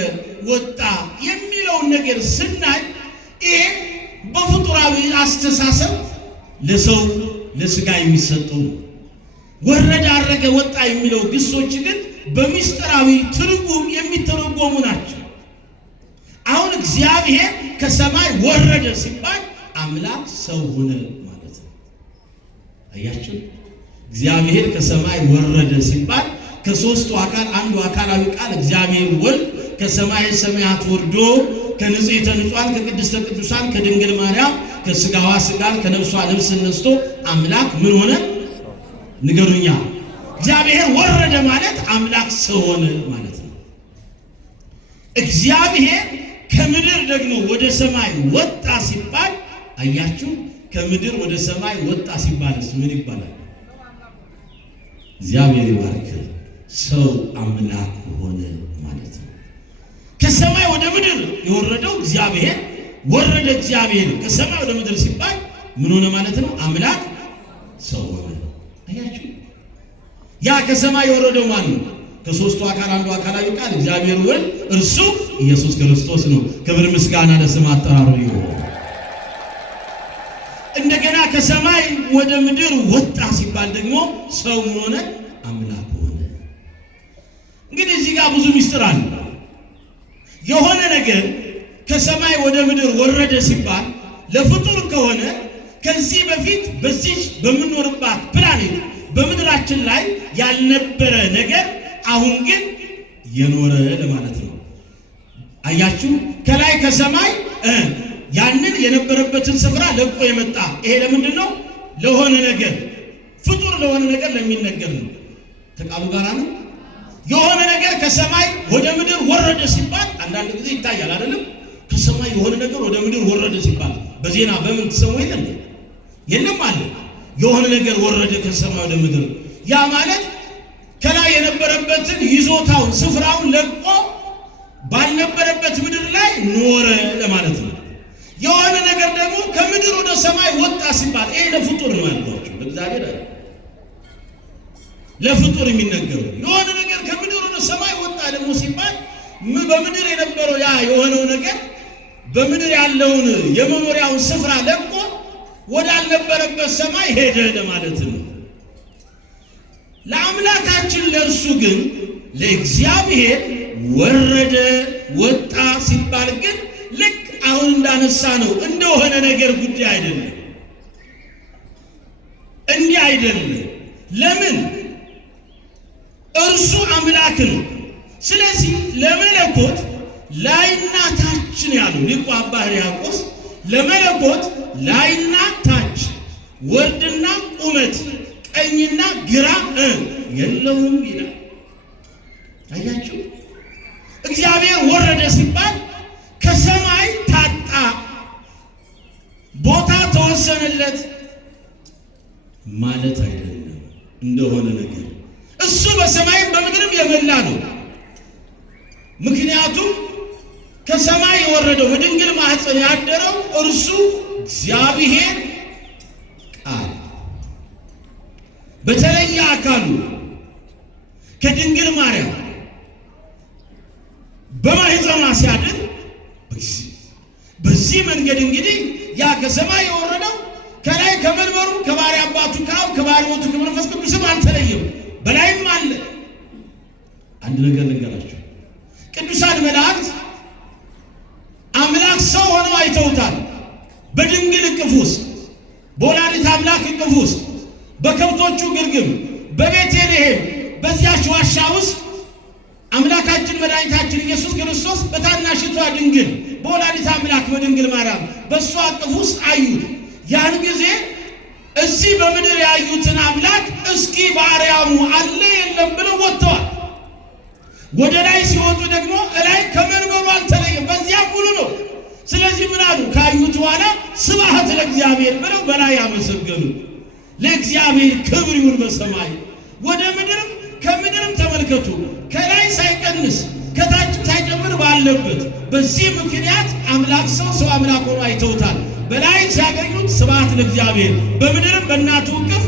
ወጣ የሚለውን ነገር ስናይ ይሄ በፍጡራዊ አስተሳሰብ ለሰው ለስጋ የሚሰጠው ነው። ወረደ፣ አረገ፣ ወጣ የሚለው ግሶች ግን በምስጢራዊ ትርጉም የሚተረጎሙ ናቸው። አሁን እግዚአብሔር ከሰማይ ወረደ ሲባል አምላክ ሰው ሆነ ማለት ነው። አያችሁ? እግዚአብሔር ከሰማይ ወረደ ሲባል ከሦስቱ አካል አንዱ አካላዊ ቃል እግዚአብሔር ወልድ ከሰማይ ሰማያት ወርዶ ከንጽሕተ ንጹሐን ከቅድስተ ቅዱሳን ከድንግል ማርያም ከሥጋዋ ሥጋን ከነፍሷ ነፍስ ነስቶ አምላክ ምን ሆነ? ንገሩኛ። እግዚአብሔር ወረደ ማለት አምላክ ሰው ሆነ ማለት ነው። እግዚአብሔር ከምድር ደግሞ ወደ ሰማይ ወጣ ሲባል አያችሁ? ከምድር ወደ ሰማይ ወጣ ሲባልስ ምን ይባላል? እግዚአብሔር ይባርክ። ሰው አምላክ ሆነ ማለት ነው። ከሰማይ ወደ ምድር የወረደው እግዚአብሔር ወረደ። እግዚአብሔር ከሰማይ ወደ ምድር ሲባል ምን ሆነ ማለት ነው? አምላክ ሰው ሆነ። አያችሁ? ያ ከሰማይ የወረደው ማን ነው? ከሦስቱ አካል አንዱ አካላዊ ቃል እግዚአብሔር ወልድ እርሱ ኢየሱስ ክርስቶስ ነው። ክብር ምስጋና ለስም አጠራሩ ይሁን። እንደገና ከሰማይ ወደ ምድር ወጣ ሲባል ደግሞ ሰው ምን ሆነ? አምላክ ሆነ። እንግዲህ እዚህ ጋር ብዙ ምስጢር አለ። የሆነ ነገር ከሰማይ ወደ ምድር ወረደ ሲባል ለፍጡር ከሆነ ከዚህ በፊት በዚህ በምንኖርባት ፕላኔት በምድራችን ላይ ያልነበረ ነገር አሁን ግን የኖረ ለማለት ነው። አያችሁ? ከላይ ከሰማይ ያንን የነበረበትን ስፍራ ለቆ የመጣ ይሄ ለምንድን ነው? ለሆነ ነገር ፍጡር ለሆነ ነገር ለሚነገር ነው። ተቃሉ ጋራ ነው። የሆነ ነገር ከሰማይ ወደ ምድር ወረደ ሲባል አንዳንድ ጊዜ ይታያል አይደለም? ከሰማይ የሆነ ነገር ወደ ምድር ወረደ ሲባል በዜና በምን ተሰሙ የለም? የለም አለ። የሆነ ነገር ወረደ ከሰማይ ወደ ምድር። ያ ማለት ከላይ የነበረበትን ይዞታውን ስፍራውን ለቆ ባልነበረበት ምድር ላይ ኖረ ለማለት ነው። የሆነ ነገር ደግሞ ከምድር ወደ ሰማይ ወጣ ሲባል ይሄ ለፍጡር ነው ያልኳቸው፣ ለእግዚአብሔር አይደለም። ለፍጡር የሚነገረው የሆነ ነገር ከምድር ወደ ሰማይ ወጣ ደግሞ ሲባል በምድር የነበረው ያ የሆነው ነገር በምድር ያለውን የመኖሪያውን ስፍራ ለቆ ወዳልነበረበት ሰማይ ሄደ ለማለት ነው። ለአምላካችን ለእርሱ ግን ለእግዚአብሔር ወረደ ወጣ ሲባል ግን ልክ አሁን እንዳነሳ ነው እንደሆነ ነገር ጉዳይ አይደለም። እንዲህ አይደለም። ለምን? እርሱ አምላክ ነው። ስለዚህ ለመለኮት ላይና ታች ያሉ ሊቁ አባ ሕርያቆስ ለመለኮት ላይና ታች ወርድና ቁመት ቀኝና ግራ የለውም ይላል። አያችሁ? እግዚአብሔር ወረደ ሲባል ከሰማይ ታጣ፣ ቦታ ተወሰነለት ማለት አይደለም። እንደሆነ ነገር እሱ በሰማይም በምድርም የመላ ነው። ምክንያቱም ከሰማይ የወረደው በድንግል ማኅፀን ያደረው እርሱ እግዚአብሔር ቃል በተለየ አካሉ ከድንግል ማርያም በማኅፀኗ ሲያድር በዚህ መንገድ እንግዲህ ያ ከሰማይ የወረደው ከላይ ከመንበሩ ከባሕርይ አባቱ ከአብ ከባሕርይ ሕይወቱ ከመንፈስ ቅዱስም አልተለየም፣ በላይም አለ። አንድ ነገር ልንገራችሁ። ቅዱሳን መላእክት አምላክ ሰው ሆነው አይተውታል። በድንግል እቅፍ ውስጥ፣ በወላዲተ አምላክ እቅፍ ውስጥ፣ በከብቶቹ ግርግም፣ በቤተልሔም በዚያች ዋሻ ውስጥ አምላካችን መድኃኒታችን ኢየሱስ ክርስቶስ በታናሽቷ ድንግል በወላዲተ አምላክ በድንግል ማርያም በእሷ እቅፍ ውስጥ አዩት። ያን ጊዜ እዚህ በምድር ያዩትን አምላክ እስኪ በአርያሙ አለ የለም ብለው ወጥተዋል። ወደ ላይ ሲወጡ ደግሞ እላይ ከመንበሩ አልተለየም፣ በዚያም ሙሉ ነው። ስለዚህ ምን አሉ? ካዩት በኋላ ስብሐት ለእግዚአብሔር ብለው በላይ ያመሰገኑ። ለእግዚአብሔር ክብር ይሁን በሰማይ ወደ ምድርም ከምድርም ተመልከቱ፣ ከላይ ሳይቀንስ ከታች ሳይጨምር ባለበት። በዚህ ምክንያት አምላክ ሰው አምላክ ሆኖ አይተውታል። በላይ ሲያገኙት ስብሐት ለእግዚአብሔር፣ በምድርም በእናቱ እቅፍ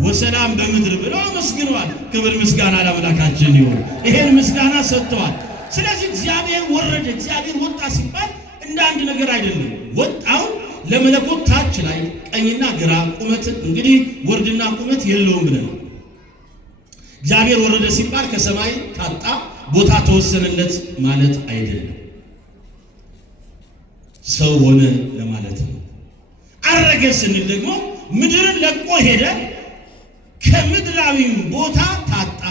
ወሰላም በምድር ብለው አመስግነዋል። ክብር ምስጋና ለአምላካችን ይሁን። ይሄን ምስጋና ሰጥተዋል። ስለዚህ እግዚአብሔር ወረደ፣ እግዚአብሔር ወጣ ሲባል እንደ አንድ ነገር አይደለም። ወጣው ለመለኮት ታች ላይ ቀኝና ግራ ቁመት እንግዲህ ወርድና ቁመት የለውም ብለናል። እግዚአብሔር ወረደ ሲባል ከሰማይ ታጣ ቦታ ተወሰነለት ማለት አይደለም። ሰው ሆነ ለማለት ነው። አረገ ስንል ደግሞ ምድርን ለቆ ሄደ፣ ከምድራዊም ቦታ ታጣ።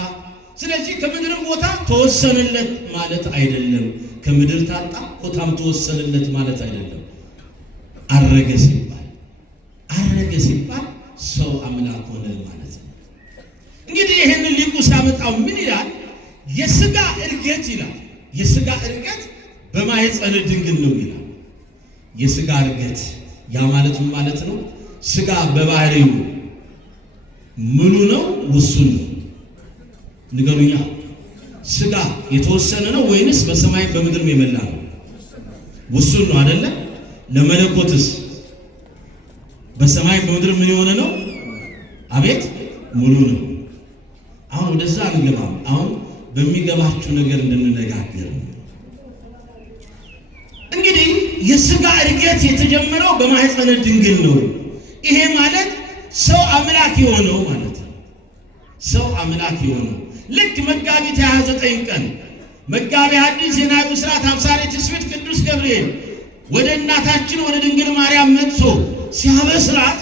ስለዚህ ከምድርም ቦታ ተወሰነለት ማለት አይደለም። ከምድር ታጣ ቦታም ተወሰነለት ማለት አይደለም። አረገ ሲባል ሰው አምላክ ሆነ ማለት ነው። እንግዲህ ይህንን ሊቁ ሲያመጣው ምን ይላል? የሥጋ እርገት ይላል። የሥጋ እርገት በማኅፀነ ድንግል ነው ይላል። የሥጋ እርገት ያ ማለት ምን ማለት ነው? ሥጋ በባህሪው ሙሉ ነው ውሱን ነው? ንገሩኛ። ሥጋ የተወሰነ ነው ወይንስ በሰማይም በምድርም የመላ ነው? ውሱን ነው አይደለ? ለመለኮትስ በሰማይም በምድርም ምን የሆነ ነው? አቤት ሙሉ ነው። አሁን ወደዛ አንገባም። አሁን በሚገባችሁ ነገር እንድንነጋገር ነው። እንግዲህ የሥጋ እርገት የተጀመረው በማኅፀነ ድንግል ነው። ይሄ ማለት ሰው አምላክ የሆነው ማለት ነው። ሰው አምላክ የሆነው ልክ መጋቢት 29 ቀን መጋቢ ሐዲስ የናዩ ሥርዓት አብሳሬ ትስብእት ቅዱስ ገብርኤል ወደ እናታችን ወደ ድንግል ማርያም መጥቶ ሲያበስራት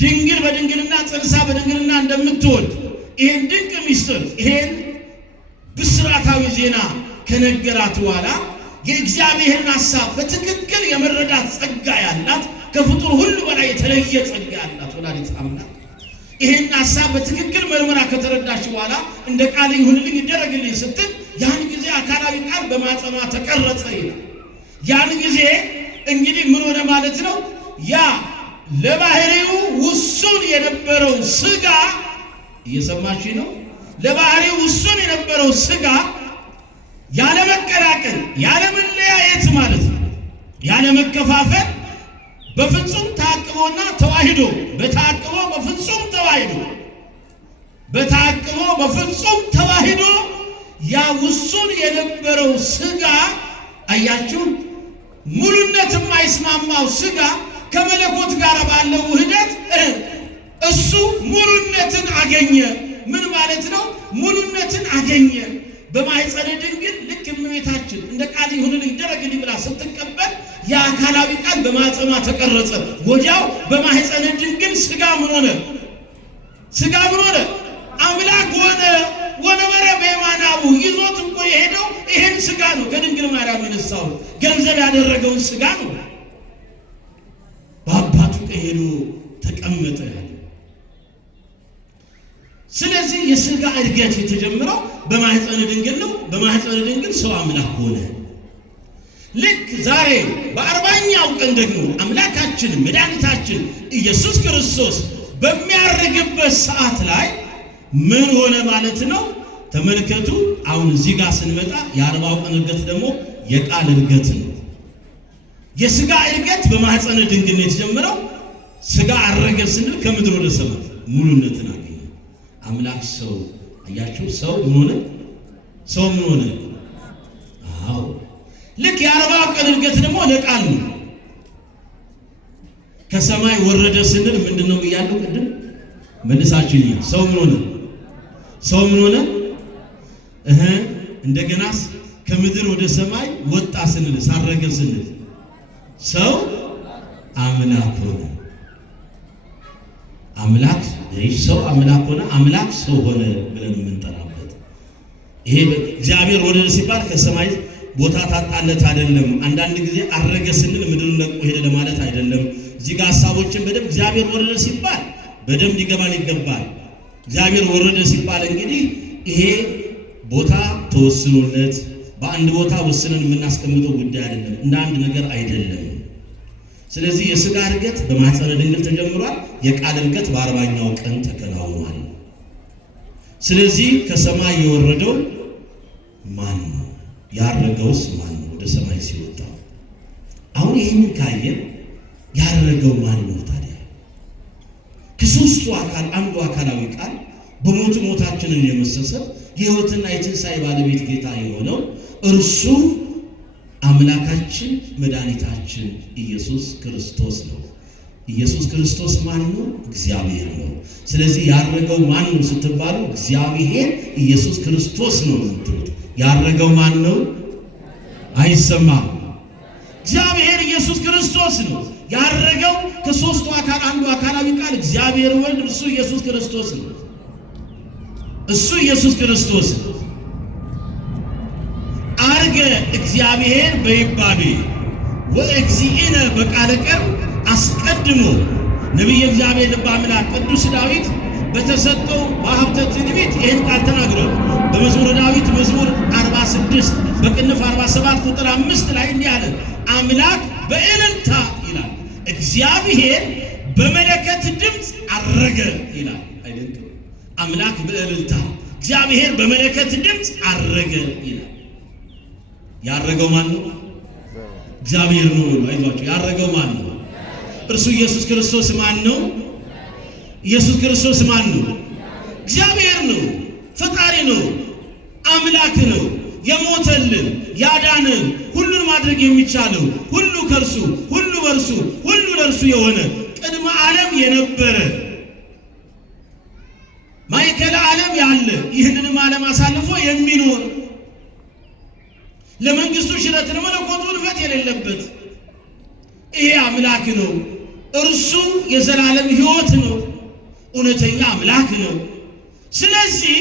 ድንግል በድንግልና ጸንሳ በድንግልና እንደምትወልድ ይሄን ድንቅ ሚስጥር ይሄን ብስራታዊ ዜና ከነገራት በኋላ የእግዚአብሔርን ሐሳብ በትክክል የመረዳት ጸጋ ያላት ከፍጡር ሁሉ በላይ የተለየ ጸጋ ያላት ወላዲተ አምላክ ይሄን ሐሳብ በትክክል መርመራ ከተረዳች በኋላ እንደ ቃል ይሁንልኝ ይደረግልኝ ስትል ያን ጊዜ አካላዊ ቃል በማጸኗ ተቀረጸ ይላል። ያን ጊዜ እንግዲህ ምን ሆነ ማለት ነው? ያ ለባህሪው ውሱን የነበረው ሥጋ እየሰማች ነው። ለባህሪው ውሱን የነበረው ሥጋ ያለ መቀላቀል ያለ መለያየት ማለት ነው፣ ያለ መከፋፈል በፍጹም ታቅቦና ተዋሂዶ በታቅቦ በፍጹም ተዋሂዶ በታቅቦ በፍጹም ተዋሂዶ ያ ውሱን የነበረው ሥጋ አያችሁ፣ ሙሉነት የማይስማማው ሥጋ ከመለኮት ጋር ባለው ውህደት እሱ ሙሉነትን አገኘ። ምን ማለት ነው? ሙሉነትን አገኘ። በማኅፀነ ድንግል ልክ እመቤታችን እንደ ቃል ይሁንልኝ ይደረግልኝ ብላ ስትቀበል የአካላዊ ቃል በማኅፀኗ ተቀረጸ። ወዲያው በማኅፀነ ድንግል ሥጋ ምን ሆነ? ሥጋ ምን ሆነ? አምላክ ሆነ። ወነበረ በየማናቡ ይዞት እኮ የሄደው ይሄን ሥጋ ነው። ከድንግል ማርያም የነሳው ገንዘብ ያደረገውን ሥጋ ነው። በአባቱ ቀኝ ሄዶ ተቀመጠ። ስለዚህ የሥጋ እድገት የተጀመረው በማኅፀነ ድንግል ነው። በማኅፀነ ድንግል ሰው አምላክ ሆነ። ልክ ዛሬ በ40ኛው ቀን ደግሞ አምላካችን መድኃኒታችን ኢየሱስ ክርስቶስ በሚያርግበት ሰዓት ላይ ምን ሆነ ማለት ነው? ተመልከቱ። አሁን እዚህ ጋር ስንመጣ የ40ው ቀን እድገት ደግሞ የቃል እድገት ነው። የሥጋ እድገት በማኅፀነ ድንግል የተጀመረው ሥጋ አረገ ስንል ከምድር ወደ ሰማይ ሙሉነትን አገኘ። አምላክ ሰው አያችሁ፣ ሰው ምን ሆነ? ሰው ምን ሆነ? አዎ ልክ የ40ው ቀን እድገት ደግሞ ለቃል ነው። ከሰማይ ወረደ ስንል ምንድነው ብያለሁ ቅድም መልሳችሁ ይሄ ሰው ምን ሆነ? ሰው ምን ሆነ? እንደገናስ ከምድር ወደ ሰማይ ወጣ ስንል ሳረገ ስንል ሰው አምላክ ሆነ። አምላክ ሰው አምላክ ሆነ፣ አምላክ ሰው ሆነ ብለን የምንጠራበት ይሄ እግዚአብሔር ወረደ ሲባል ከሰማይ ቦታ ታጣለት አይደለም። አንዳንድ ጊዜ አረገ ስንል ምድርን ለቆ ሄደ ለማለት አይደለም። እዚህ ጋር ሐሳቦችን በደንብ እግዚአብሔር ወረደ ሲባል በደንብ ሊገባን ይገባል። እግዚአብሔር ወረደ ሲባል እንግዲህ ይሄ ቦታ ተወስኖለት በአንድ ቦታ ወስነን የምናስቀምጠው ጉዳይ አይደለም፣ እንደ አንድ ነገር አይደለም። ስለዚህ የሥጋ ዕርገት በማኅፀነ ድንግል ተጀምሯል። የቃል ዕርገት በ40ኛው ቀን ተከናውኗል። ስለዚህ ከሰማይ የወረደው ማን ነው? ያረገውስ ማን ነው? ወደ ሰማይ ሲወጣ አሁን ይህንን ካየን ያረገው ማን ነው ታዲያ? ከሦስቱ አካል አንዱ አካላዊ ቃል በሞቱ ሞታችንን የመሰሰ የሕይወትና የትንሣኤ ባለቤት ጌታ የሆነው እርሱ አምላካችን መድኃኒታችን ኢየሱስ ክርስቶስ ነው። ኢየሱስ ክርስቶስ ማን ነው? እግዚአብሔር ነው። ስለዚህ ያረገው ማን ነው ስትባሉ እግዚአብሔር ኢየሱስ ክርስቶስ ነው የምትሉት። ያረገው ማን ነው? አይሰማም። እግዚአብሔር ኢየሱስ ክርስቶስ ነው ያረገው። ከሦስቱ አካል አንዱ አካላዊ ቃል እግዚአብሔር ወልድ እርሱ ኢየሱስ ክርስቶስ ነው። እሱ ኢየሱስ ክርስቶስ ነው። አርገ እግዚአብሔር በይባቤ ወእግዚእነ በቃለ ቀርብ አስቀድሞ ነቢየ እግዚአብሔር ልበ አምላክ ቅዱስ ዳዊት በተሰጠው በሀብተ ትንቢት ይህን ቃል ተናግሯል። በመዝሙረ ዳዊት መዝሙር 46 በቅንፍ 47 ቁጥር 5 ላይ እንዲህ አለ፣ አምላክ በእልልታ ይላል፣ እግዚአብሔር በመለከት ድምፅ አረገ ይላል። አይደንቅም? አምላክ በእልልታ እግዚአብሔር በመለከት ድምፅ አረገ ይላል። ያረገው ማን ነው? እግዚአብሔር ነው። አይዟችሁ፣ ያረገው ማን ነው? እርሱ ኢየሱስ ክርስቶስ ማን ነው? ኢየሱስ ክርስቶስ ማን ነው? እግዚአብሔር ነው። ፈጣሪ ነው። አምላክ ነው። የሞተልን ያዳንን ሁሉን ማድረግ የሚቻለው ሁሉ ከእርሱ ሁሉ በእርሱ ሁሉ ለእርሱ የሆነ ቅድመ ዓለም የነበረ ማዕከለ ዓለም ያለ ይህንንም ዓለም አሳልፎ የሚኖር ለመንግስቱ ሽረት ለመለኮቱ እልፈት የሌለበት ይሄ አምላክ ነው። እርሱ የዘላለም ሕይወት ነው። እውነተኛ አምላክ ነው። ስለዚህ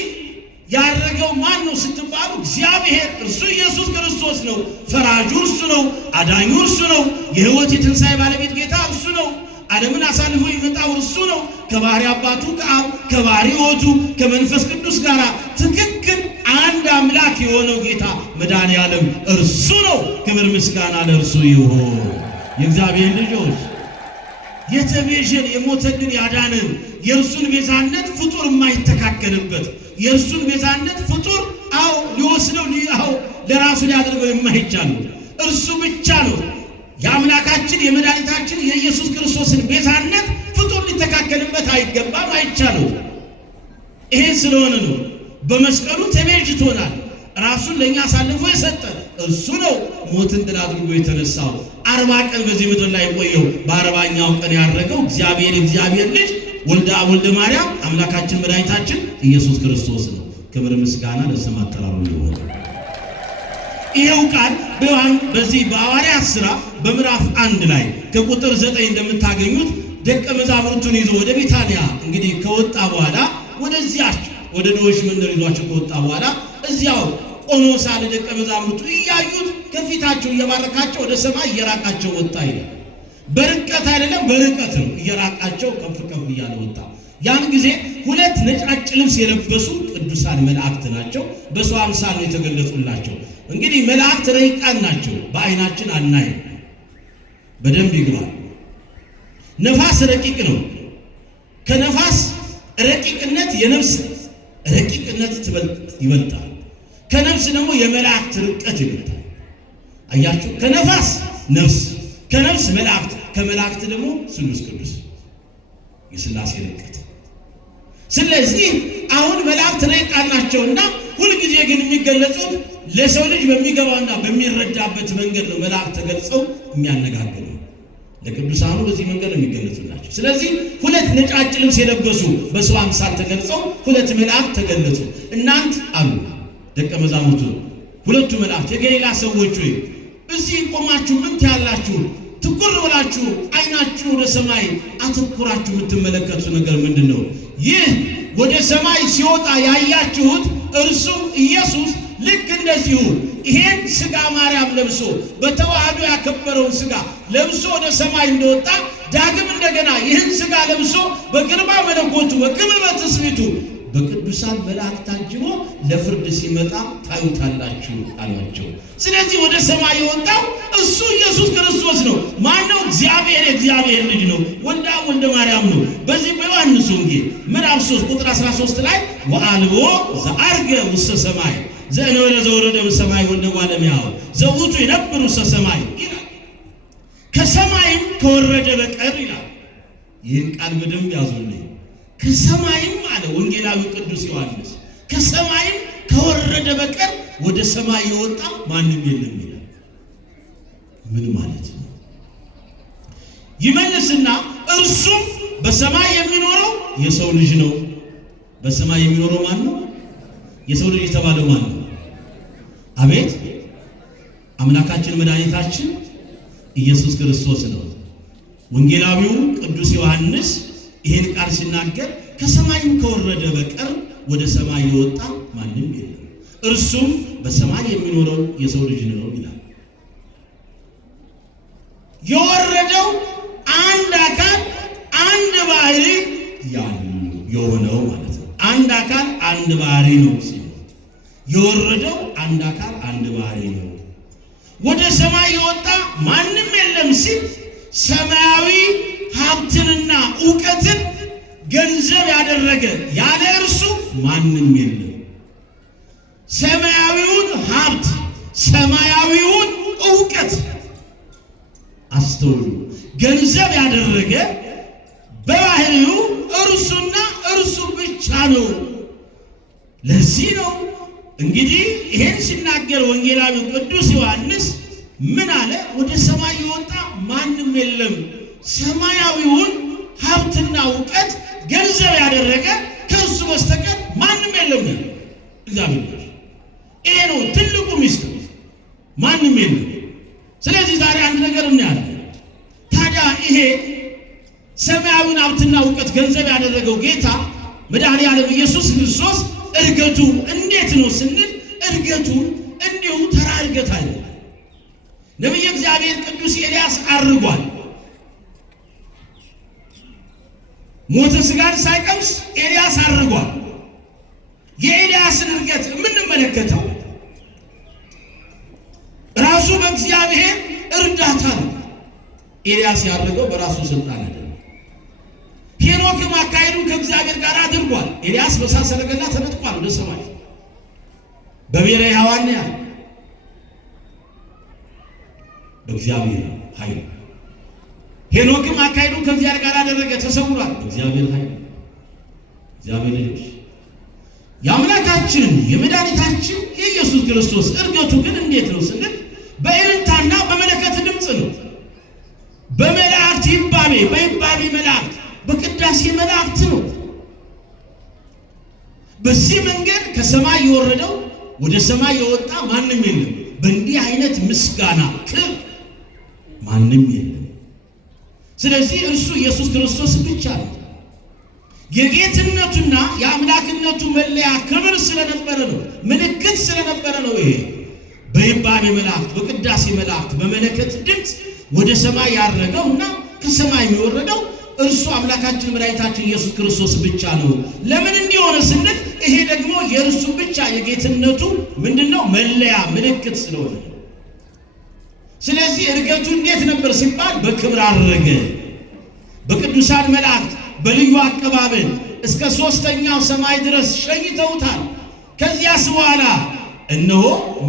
ያረገው ማን ነው ስትባሉ እግዚአብሔር እርሱ ኢየሱስ ክርስቶስ ነው። ፈራጁ እርሱ ነው። አዳኙ እርሱ ነው። የሕይወት የትንሣኤ ባለቤት ጌታ እርሱ ነው። ዓለምን አሳልፎ የመጣው እርሱ ነው። ከባሕሪ አባቱ ከአብ ከባሕሪ ሕይወቱ ከመንፈስ ቅዱስ ጋር ትክክል አንድ አምላክ የሆነው ጌታ መድኃኔ ዓለም እርሱ ነው። ክብር ምስጋና ለእርሱ ይሁን። የእግዚአብሔር ልጆች የተቤዠን የሞተልን ያዳንን የእርሱን ቤዛነት ፍጡር የማይተካከልበት የእርሱን ቤዛነት ፍጡር ሊወስደው ለራሱ ሊያደርገው የማይቻለው እርሱ ብቻ ነው። የአምላካችን የመድኃኒታችን የኢየሱስ ክርስቶስን ቤዛነት ፍጡር ሊተካከልበት አይገባም፣ አይቻለው። ይሄ ስለሆነ ነው በመስቀሉ ተቤዥቶናል። ራሱን ለእኛ አሳልፎ የሰጠ እርሱ ነው። ሞትን ድል አድርጎ የተነሳው 40 ቀን በዚህ ምድር ላይ ቆየው። በ40ኛው ቀን ያረገው እግዚአብሔር ልጅ ወልደ ማርያም አምላካችን መድኃኒታችን ኢየሱስ ክርስቶስ ነው። ክብር ምስጋና ለስም አጠራሩ ይሁን። ይሄው ቃል በዚህ በሐዋርያት ሥራ በምዕራፍ 1 ላይ ከቁጥር 9 እንደምታገኙት ደቀ መዛሙርቱን ይዞ ወደ ቢታንያ እንግዲህ ከወጣ በኋላ ወደ ድሆች መንደር ይዟቸው ከወጣ በኋላ እዚያው ቆሞ ሳለ ደቀ መዛሙርቱ እያዩት ከፊታቸው እየባረካቸው ወደ ሰማይ እየራቃቸው ወጣ ይላል። በርቀት አይደለም፣ በርቀት ነው። እየራቃቸው ከፍ ከፍ እያለ ወጣ። ያን ጊዜ 2 ነጫጭ ልብስ የለበሱ ቅዱሳን መላእክት ናቸው። በሰው አምሳል ነው የተገለጹላቸው። እንግዲህ መላእክት ረቂቃን ናቸው። በአይናችን አናይም። በደንብ ይግባል። ነፋስ ረቂቅ ነው። ከነፋስ ረቂቅነት የነፍስ ረቂቅነት ይበልጣል። ከነፍስ ደግሞ የመላእክት ርቀት ይበልጣል። አያችሁ፣ ከነፋስ ነፍስ፣ ከነፍስ መላእክት፣ ከመላእክት ደግሞ ስሉስ ቅዱስ የሥላሴ ርቀት። ስለዚህ አሁን መላእክት ረቂቃን ናቸውና ሁልጊዜ ግን የሚገለጹት ለሰው ልጅ በሚገባውና በሚረዳበት መንገድ ነው። መላእክት ተገልጸው የሚያነጋግሩ ለቅዱሳኑ በዚህ መንገድ ነው የሚገለጹላቸው። ስለዚህ 2 ነጫጭ ልብስ የለበሱ በሰው አምሳል ተገልጸው 2 መላእክት ተገለጹ። እናንት አሉ ደቀ መዛሙርቱ 2ቱ መላእክት የገሊላ ሰዎች ሆይ እዚህ ቆማችሁ ምን ትያላችሁ? ትኩር ብላችሁ አይናችሁ ወደ ሰማይ አተኩራችሁ የምትመለከቱት ነገር ምንድን ነው? ይህ ወደ ሰማይ ሲወጣ ያያችሁት እርሱ ኢየሱስ ልክ እንደዚሁ ይሄን ሥጋ ማርያም ለብሶ በተዋህዶ ያከበረውን ሥጋ ለብሶ ወደ ሰማይ እንደወጣ ዳግም እንደገና ይህን ሥጋ ለብሶ በግርማ መለኮቱ በክብር በትስብእቱ በቅዱሳን መላእክት ታጅቦ ለፍርድ ሲመጣ ታዩታላችሁ አሏቸው። ስለዚህ ወደ ሰማይ የወጣው እሱ ኢየሱስ ክርስቶስ ነው። ማነው? እግዚአብሔር የእግዚአብሔር ልጅ ነው። ወልደ ማርያም ነው። በዚህ በዮሐንስ ወንጌል ምዕራፍ 3 ቁጥር 13 ላይ ወአልቦ ዘአርገ ውስተ ሰማይ ዘእንበለ ዘወረደ በሰማይ ወልደ እጓለ እመሕያው ዘውቱ ይነብር ውስተ ሰማይ ይላል። ከሰማይም ከወረደ በቀር ይላል። ይህን ቃል በደንብ ያዙልኝ። ከሰማይም አለ ወንጌላዊ ቅዱስ ዮሐንስ ከሰማይም ከወረደ በቀር ወደ ሰማይ የወጣ ማንም የለም ይላል። ምን ማለት ነው? ይመልስና እርሱም በሰማይ የሚኖረው የሰው ልጅ ነው። በሰማይ የሚኖረው ማን ነው? የሰው ልጅ የተባለው ማን ነው? አቤት! አምላካችን መድኃኒታችን ኢየሱስ ክርስቶስ ነው። ወንጌላዊው ቅዱስ ዮሐንስ ይሄን ቃል ሲናገር ከሰማይም ከወረደ በቀር ወደ ሰማይ የወጣ ማንም የለም፣ እርሱም በሰማይ የሚኖረው የሰው ልጅ ነው ይላል። የወረደው አንድ አካል አንድ ባህሪ የሆነው ማለት ነው። አንድ አካል አንድ ባህሪ ነው ሲል የወረደው አንድ አካል አንድ ባህሪ ነው። ወደ ሰማይ የወጣ ማንም የለም ሲል ሰማያዊ ሀብትንና ዕውቀትን ገንዘብ ያደረገ ያለ እርሱ ማንም የለም። ሰማያዊውን ሀብት ሰማያዊውን ዕውቀት አስተውሉ፣ ገንዘብ ያደረገ በባህሪው እርሱና እርሱ ብቻ ነው። ለዚህ ነው እንግዲህ ይሄን ሲናገር ወንጌላዊ ቅዱስ ዮሐንስ ምን አለ? ወደ ሰማይ የወጣ ማንም የለም፣ ሰማያዊውን ሀብትና ዕውቀት ገንዘብ ያደረገ ከእርሱ በስተቀር ማንም የለም። እግዚአብሔር ይሄ ነው ትልቁ ሚስጥር፣ ማንም የለም። ስለዚህ ዛሬ አንድ ነገር እናያለን። ታዲያ ይሄ ሰማያዊውን ሀብትና ዕውቀት ገንዘብ ያደረገው ጌታ መድኃኔዓለም ኢየሱስ ክርስቶስ እርገቱ እንዴት ነው ስንል እርገቱ እንዲሁ ተራ እርገት አይደለም። ነቢየ እግዚአብሔር ቅዱስ ኤልያስ አርጓል። ሞተ ሥጋን ሳይቀምስ ኤልያስ አርጓል። የኤልያስን እርገት የምንመለከተው ራሱ በእግዚአብሔር እርዳታ ነው። ኤልያስ ያደረገው በራሱ ስልጣን አይደለም። ሄኖክም አካሄዱን ከእግዚአብሔር ጋር አድርጓል። ኤልያስ በእሳት ሰረገላ ተነጥቋል ወደ ሰማይ በብሔረ ሕያዋን ያለ በእግዚአብሔር ኃይል። ሄኖክም አካሄዱን ከእግዚአብሔር ጋር አደረገ፣ ተሰውሯል በእግዚአብሔር ኃይል። እግዚአብሔር ልጅ የአምላካችን የመድኃኒታችን የኢየሱስ ክርስቶስ እርገቱ ግን እንዴት ነው ስንል በእልልታና በመለከት ድምፅ ነው። በመላእክት ይባቤ፣ በይባቤ መላእክት፣ በቅዳሴ መላእክት ነው። በዚህ መንገድ ከሰማይ የወረደው ወደ ሰማይ የወጣ ማንም የለም። በእንዲህ አይነት ምስጋና ክብር ማንም የለም። ስለዚህ እርሱ ኢየሱስ ክርስቶስ ብቻ ነው። የጌትነቱና የአምላክነቱ መለያ ክብር ስለነበረ ነው፣ ምልክት ስለነበረ ነው። ይሄ በይባቤ መላእክት፣ በቅዳሴ መላእክት፣ በመለከት ድምፅ ወደ ሰማይ ያረገው እና ከሰማይ የሚወረደው እርሱ አምላካችን መድኃኒታችን ኢየሱስ ክርስቶስ ብቻ ነው። ለምን እንዲሆነ ስንል ይሄ ደግሞ የእርሱ ብቻ የጌትነቱ ምንድነው መለያ ምልክት ስለሆነ። ስለዚህ እርገቱ እንዴት ነበር ሲባል በክብር አረገ። በቅዱሳን መላእክት በልዩ አቀባበል እስከ ሦስተኛው ሰማይ ድረስ ሸኝተውታል። ከዚያስ በኋላ እነሆ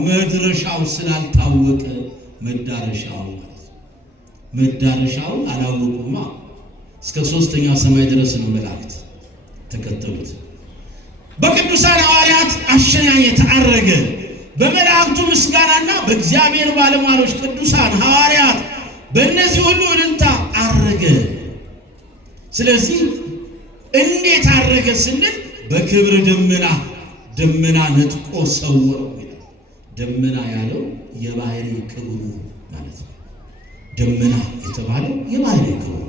መድረሻው ስላልታወቀ መዳረሻውን አላወቁማ። እስከ ሦስተኛው ሰማይ ድረስ ነው መላእክት ተከተሉት። በቅዱሳን ሐዋርያት አሸኛኘት አረገ። በመላእክቱ ምስጋናና በእግዚአብሔር ባለሟሎች ቅዱሳን ሐዋርያት በእነዚህ ሁሉ እልልታ አረገ። ስለዚህ እንዴት አረገ ስንል በክብር ደመና ነጥቆ ሰወረው ይላል። ደመና ያለው የባህሪ ክብሩ ማለት ነው። ደመና የተባለው የባህሪ ክብሩ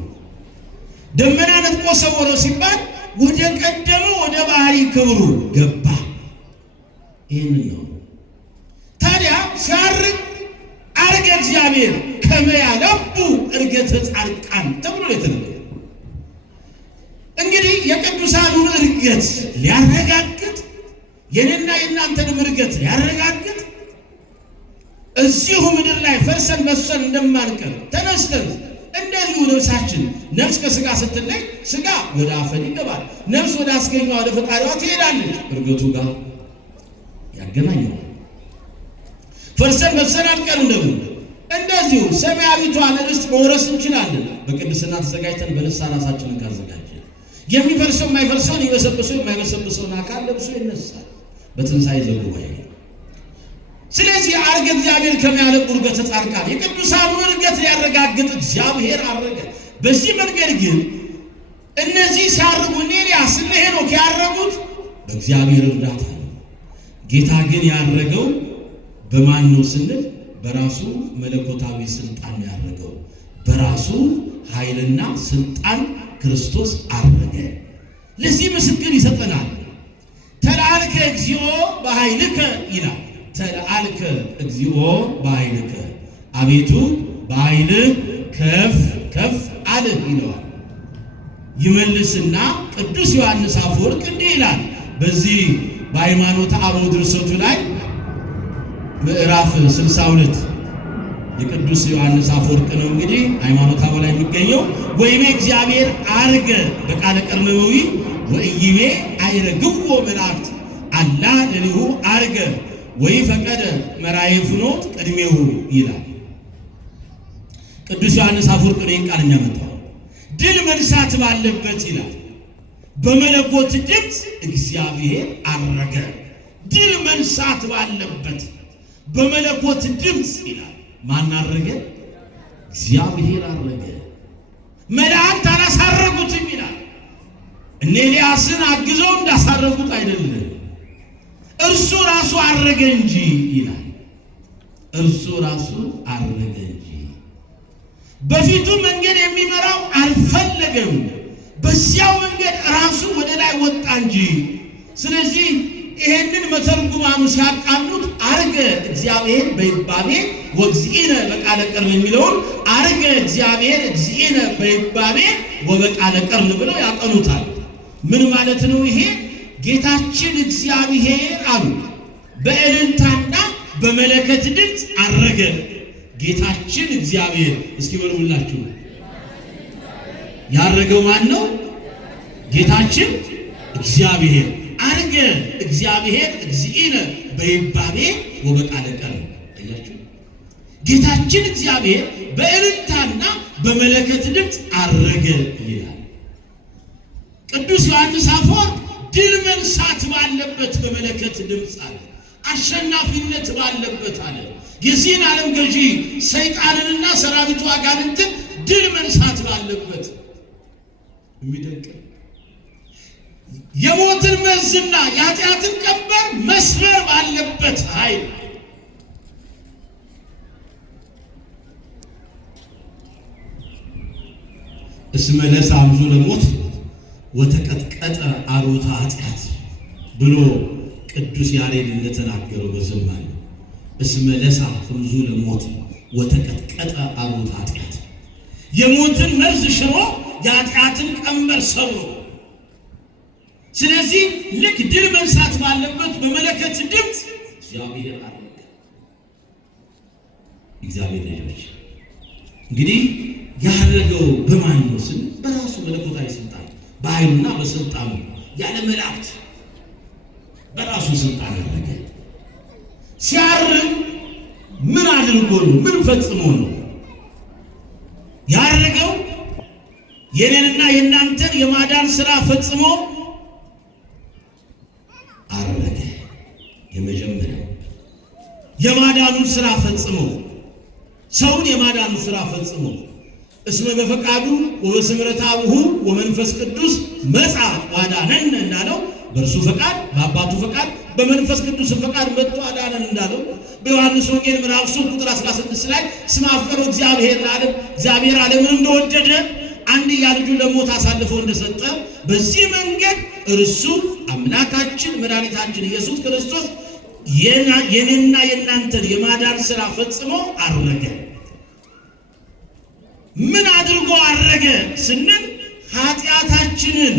ደመና ነጥቆ ሰወረው ሲባል ወደ ቀደመው ወደ ባህሪ ክብሩ ገባ። ይህን ነው ታዲያ ሲያርግ አርገ እግዚአብሔር ከመያለቡ እርገተ ጻድቃን ተብሎ የተነገረ። እንግዲህ የቅዱሳኑን እርገት ሊያረጋግጥ የኔና የእናንተን እርገት ሊያረጋግጥ እዚሁ ምድር ላይ ፈርሰን በሰን እንደማንቀር ተነስተን እንደዚሁ ነፍሳችን ነፍስ ከስጋ ስትለይ ስጋ ወደ አፈር ይገባል፣ ነፍስ ወደ አስገኘዋ ወደ ፈጣሪዋ ትሄዳለች። እርገቱ ጋር ያገናኘው ፈርሰን በሰን አንቀርም። ደግሞ እንደዚሁ ሰማያዊቷን ርስት መውረስ እንችላለን። በቅድስና ተዘጋጅተን በልሳ ራሳችንን ካዘጋጀን የሚፈርሰው የማይፈርሰውን የበሰበሰው የማይበሰብሰውን አካል ለብሶ ይነሳል በትንሣኤ ዘጉባኤ። ስለዚህ አርገ እግዚአብሔር ከሚያለቁ እርገተ ጻድቃን የቅዱሳኑን እርገት ሊያረጋግጥ እግዚአብሔር አረገ። በዚህ መንገድ ግን እነዚህ ሲያርጉ ኤልያስ እነ ሄኖክ ያረጉት በእግዚአብሔር እርዳታ ነው። ጌታ ግን ያረገው በማን ነው ስንል በራሱ መለኮታዊ ስልጣን ያረገው፣ በራሱ ኃይልና ስልጣን ክርስቶስ አረገ። ለዚህ ምስክር ይሰጠናል። ተልአልከ እግዚኦ በኃይልከ ይላል። ተልአልከ እግዚኦ በኃይልከ፣ አቤቱ በኃይልህ ከፍ ከፍ አልህ ይለዋል። ይመልስና ቅዱስ ዮሐንስ አፈወርቅ እንዲህ ይላል። በዚህ በሃይማኖተ አበው ድርሰቱ ላይ ምዕራፍ 62 የቅዱስ ዮሐንስ አፈወርቅ ነው እንግዲህ ሃይማኖተ አበው ላይ የሚገኘው። ወይቤ እግዚአብሔር አርገ በቃለ ቀርነዊ ወኢይቤ አይረግዎ መላእክት አላ ለሊሁ አርገ ወይ ፈቀደ መራዬ ፍኖት ቅድሜሁ ይላል። ቅዱስ ዮሐንስ አፈወርቅ ነው ቃል የሚያመጣው። ድል መንሳት ባለበት ይላል በመለኮት ድምፅ እግዚአብሔር አረገ። ድል መንሳት ባለበት በመለኮት ድምፅ ይላል። ማን አረገ? እግዚአብሔር አረገ። መላእክት አላሳረጉትም ይላል። እነ ኤልያስን አግዘው እንዳሳረጉት አይደለም፣ እርሱ ራሱ አረገ እንጂ ይላል። እርሱ ራሱ አረገ እንጂ በፊቱ መንገድ የሚመራው አልፈለገም። በዚያው መንገድ ራሱ ወደ ላይ ወጣ እንጂ። ስለዚህ ይሄንን መተርጉማኑ ሲያቃኑት አርገ እግዚአብሔር በይባቤ ወእግዚእነ በቃለ ቀርን የሚለውን አርገ እግዚአብሔር እግዚእነ በይባቤ ወበቃለ ቀርን ብለው ያቀኑታል። ምን ማለት ነው ይሄ? ጌታችን እግዚአብሔር አሉ በእልልታና በመለከት ድምፅ አረገ። ጌታችን እግዚአብሔር እስኪ በሉላችሁ። ያረገው ማን ነው? ጌታችን እግዚአብሔር አርገ እግዚአብሔር እግዚእነ በይባቤ ወበቃለ ቀርን። አያችሁ፣ ጌታችን እግዚአብሔር በእልልታና በመለከት ድምፅ አረገ ይላል። ቅዱስ ዮሐንስ አፈወርቅ ድል መንሳት ባለበት በመለከት ድምፅ አለ። አሸናፊነት ባለበት አለ። የዚህን ዓለም ገዢ ሰይጣንንና ሰራዊቱ አጋንንትን ድል መንሳት ባለበት የሚደንቅ የሞትን መርዝና የኃጢአትን ቀንበር መስበር ባለበት ኃይል እስመ ለሳ ብዙ ለሞት ወተቀጥቀጠ አሮታ ኃጢአት ብሎ ቅዱስ ያሬድ እንደተናገረው በዝማሬ እስመ ለሳ ብዙ ለሞት ወተቀጥቀጠ አሮታ ኃጢአት፣ የሞትን መርዝ ሽሮ የኃጢአትን ቀንበር ሰብሮ። ስለዚህ ልክ ድል መንሳት ባለበት በመለከት ድምፅ እግዚአብሔር አረገ። እግዚአብሔር ልጆች እንግዲህ ያረገው በማን ነው ስንል በራሱ መለኮታዊ ስልጣን በኃይሉና በስልጣኑ ያለ መላእክት በራሱ ስልጣን ያረገ። ሲያርግ ምን አድርጎ ነው? ምን ፈጽሞ ነው ያረገው? የኔንና የእናንተን የማዳን ሥራ ፈጽሞ አረገ። የመጀመሪያው የማዳኑን ሥራ ፈጽሞ፣ ሰውን የማዳኑን ሥራ ፈጽሞ እስመ በፈቃዱ ወበስምረተ አቡሁ ወመንፈስ ቅዱስ መጻ ዋዳነን እንዳለው በእርሱ ፈቃድ በአባቱ ፈቃድ በመንፈስ ቅዱስ ፈቃድ መጥቶ አዳነን እንዳለው በዮሐንስ ወንጌል ምዕራፍ 3 ቁጥር 16 ላይ ስመ አፍቀሮ እግዚአብሔር ለዓለም እግዚአብሔር ዓለምን እንደወደደ አንድያ ልጁን ለሞት አሳልፎ እንደሰጠ በዚህ መንገድ እርሱ አምላካችን መድኃኒታችን ኢየሱስ ክርስቶስ የኔና የእናንተን የማዳን ሥራ ፈጽሞ አረገ። ምን አድርጎ አረገ ስንል ኃጢአታችንን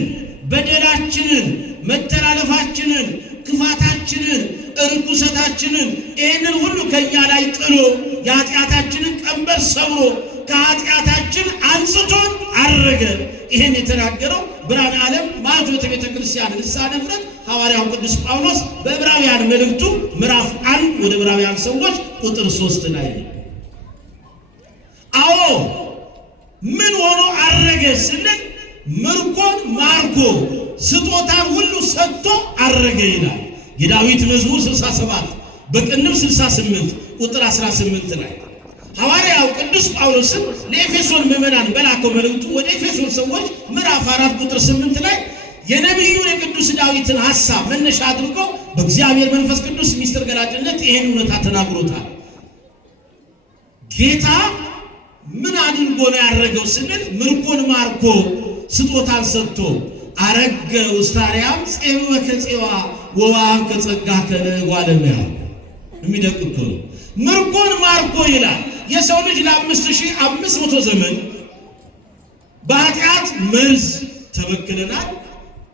በደላችንን፣ መተላለፋችንን፣ ክፋታችንን፣ ርኩሰታችንን ይህንን ሁሉ ከእኛ ላይ ጥሎ የኃጢአታችንን ቀንበር ሰብሮ ከኃጢአታችን አንጽቶን አረገ። ይህን የተናገረው ብርሃነ ዓለም ማኅቶተ ቤተ ክርስቲያን ልሳነ ምሕረት ሐዋርያው ቅዱስ ጳውሎስ በዕብራውያን መልእክቱ ምዕራፍ 1 ወደ ዕብራውያን ሰዎች ቁጥር 3 ላይ ነው። አዎ ምን ሆኖ አረገ ስንል ምርኮን ማርኮ ስጦታን ሁሉ ሰጥቶ አረገ ይላል የዳዊት መዝሙር 67 በቅንፍ 68 ቁጥር 18 ላይ ሐዋርያው ቅዱስ ጳውሎስም ለኤፌሶን ምዕመናን በላከው መልእክቱ ወደ ኤፌሶን ሰዎች ምዕራፍ 4 ቁጥር 8 ላይ የነቢዩን የቅዱስ ዳዊትን ሐሳብ መነሻ አድርጎ በእግዚአብሔር መንፈስ ቅዱስ ሚስጥር ገላጭነት ይሄን እውነታ ተናግሮታል። ጌታ ምን አድርጎ ነው ያረገው ስንል ምርኮን ማርኮ ስጦታን ሰጥቶ አረገ ውስታሪያም ጼው ከጼዋ ወዋም ከጸጋ ከለጓለሚያ የሚደቅ እኮ ነው። ምርኮን ማርኮ ይላል። የሰው ልጅ ለ5500 ዘመን በኃጢአት መርዝ ተበክለናል፣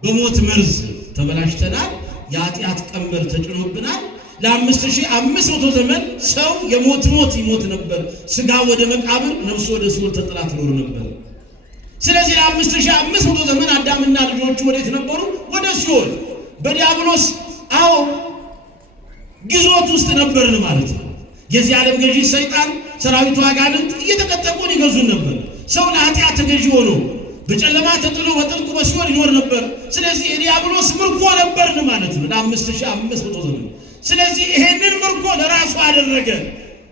በሞት መርዝ ተበላሽተናል፣ የኃጢአት ቀንበር ተጭኖብናል። ለ5500 ዘመን ሰው የሞት ሞት ይሞት ነበር። ስጋ ወደ መቃብር፣ ነፍሱ ወደ ሲኦል ተጥላ ትኖር ነበር። ስለዚህ ለ5500 ዘመን አዳምና ልጆቹ ወዴት ነበሩ? ወደ ሲኦል በዲያብሎስ ግዞት ውስጥ ነበርን ማለት ነው። የዚህ ዓለም ገዢ ሰይጣን ሰራዊቱ አጋንንት እየተቀጠቁን ይገዙን ነበር። ሰው ለኃጢአት ተገዢ ሆኖ በጨለማ ተጥሎ በጥልቁ በሲኦል ይኖር ነበር። ስለዚህ የዲያብሎስ ምርኮ ነበርን ማለት ነው ለ5500 ዘመን። ስለዚህ ይሄንን ምርኮ ለራሱ አደረገ።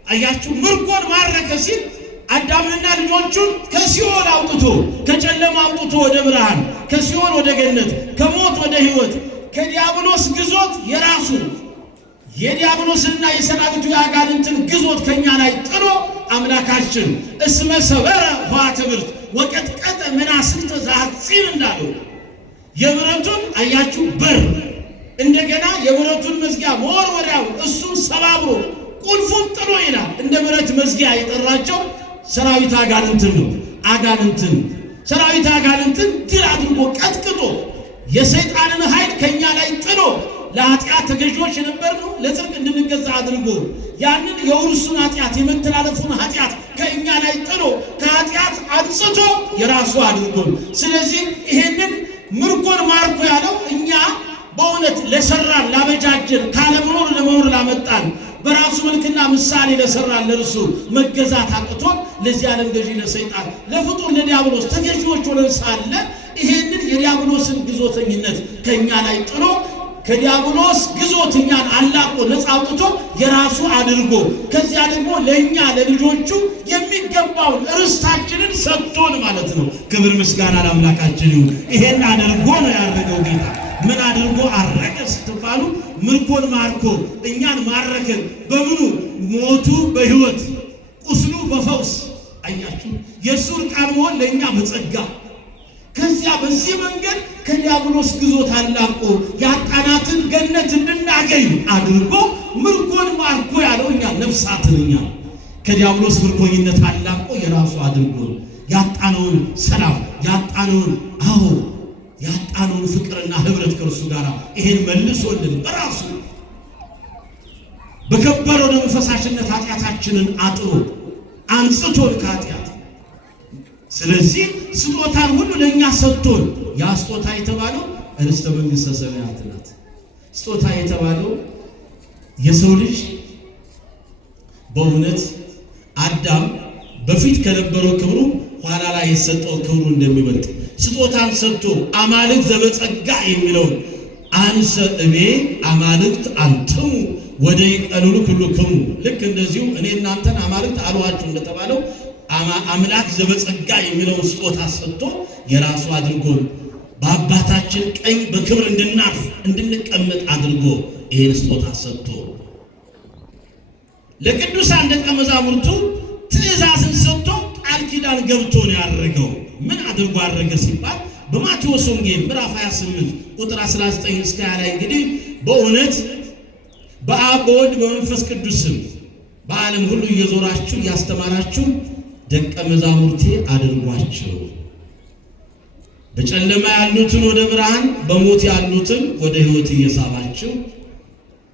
አያችሁ፣ ምርኮን ማረከ ሲል አዳምንና ልጆቹን ከሲኦል አውጥቶ ከጨለማ አውጥቶ ወደ ብርሃን፣ ከሲኦል ወደ ገነት፣ ከሞት ወደ ሕይወት፣ ከዲያብሎስ ግዞት የራሱ የዲያብሎስና የሰራዊቱ የአጋንንትን ግዞት ከኛ ላይ ጥሎ አምላካችን እስመ ሰበረ ኆኃተ ብርት ወቀጥቀጠ መናስንተ ዘሐፂን እንዳለው የብረቱን አያችሁ በር እንደገና የብረቱን መዝጊያ መወርወሪያው እሱን ሰባብሮ ቁልፉን ጥሎ ይላል። እንደ ብረት መዝጊያ የጠራቸው ሰራዊት አጋንንትን ነው። ሰራዊት አጋንንትን ድል አድርጎ ቀጥቅጦ የሰይጣንን ኃይል ከኛ ላይ ጥሎ ለኃጢአት ተገዥዎች የነበርነው ለጽድቅ እንድንገዛ አድርጎ ያንን የውርሱን ኃጢአት የመተላለፉን ኃጢአት ከእኛ ላይ ጥሎ ከኃጢአት አንጽቶ የራሱ አድርጎን። ስለዚህ ይሄንን ምርኮን ማርኮ ያለው እኛ በእውነት ለሰራን ላበጃጀን ካለመኖር ለመኖር ላመጣን በራሱ መልክና ምሳሌ ለሰራን ለእርሱ መገዛት አቅቶን ለዚህ ዓለም ገዢ ለሰይጣን ለፍጡር ለዲያብሎስ ተገዢዎች ሆነን ሳለ ይሄንን የዲያብሎስን ግዞተኝነት ከእኛ ላይ ጥሎ ከዲያብሎስ ግዞት እኛን አላቆ ነፃ አውጥቶ የራሱ አድርጎ ከዚያ ደግሞ ለእኛ ለልጆቹ የሚገባውን ርስታችንን ሰጥቶን ማለት ነው። ክብር ምስጋና ለአምላካችን ይሁን። ይሄን አድርጎ ነው ያረገው ጌታ። ምን አድርጎ አረገ ስትባሉ ምርኮን ማርኮ እኛን ማረከን። በምኑ? ሞቱ በሕይወት ቁስሉ በፈውስ። አያችሁ፣ የእሱ ዕርቃን መሆን ለእኛ በጸጋ ከዚያ በዚህ መንገድ ከዲያብሎስ ግዞት አላቆ ያጣናትን ገነት እንድናገኝ አድርጎ ምርኮን ማርኮ ያለው እኛ ነፍሳትን እኛ ከዲያብሎስ ምርኮኝነት አላቆ የራሱ አድርጎ ያጣነውን ሰላም ያጣነውን ፍቅርና ህብረት ከእርሱ ጋር ይሄን መልሶልን በራሱ በከበረው ደሙ ፈሳሽነት ኃጢአታችንን አጥሮ አንጽቶን ከኃጢአት። ስለዚህ ስጦታን ሁሉ ለእኛ ሰጥቶን ያ ስጦታ የተባለው ርስተ መንግሥተ ሰማያት ናት። ስጦታ የተባለው የሰው ልጅ በእውነት አዳም በፊት ከነበረው ክብሩ ኋላ ላይ የሰጠው ክብሩ እንደሚበልጥ ስጦታን ሰጥቶ አማልክት ዘበጸጋ የሚለውን አንሰ እቤ አማልክት አንትሙ ወደ ይቀልሉ ኩልክሙ፣ ልክ እንደዚሁ እኔ እናንተን አማልክት አልኋችሁ እንደተባለው አምላክ ዘበጸጋ የሚለውን ስጦታ ሰጥቶ የራሱ አድርጎ በአባታችን ቀኝ በክብር እንድናርፍ እንድንቀመጥ አድርጎ ይሄን ስጦታ ሰጥቶ ለቅዱሳን ደቀ መዛሙርቱ ትእዛዝን ሰጥቶ ቃል ኪዳን ገብቶ ነው ያደረገው። ምን አድርጎ አደረገ ሲባል በማቴዎስ ወንጌል ምዕራፍ 28 ቁጥር 19 እስከ 20 ላይ እንግዲህ በእውነት በአብ በወልድ በመንፈስ ቅዱስ ስም በዓለም ሁሉ እየዞራችሁ እያስተማራችሁ ደቀ መዛሙርቴ አድርጓቸው። በጨለማ ያሉትን ወደ ብርሃን፣ በሞት ያሉትን ወደ ሕይወት እየሳባችሁ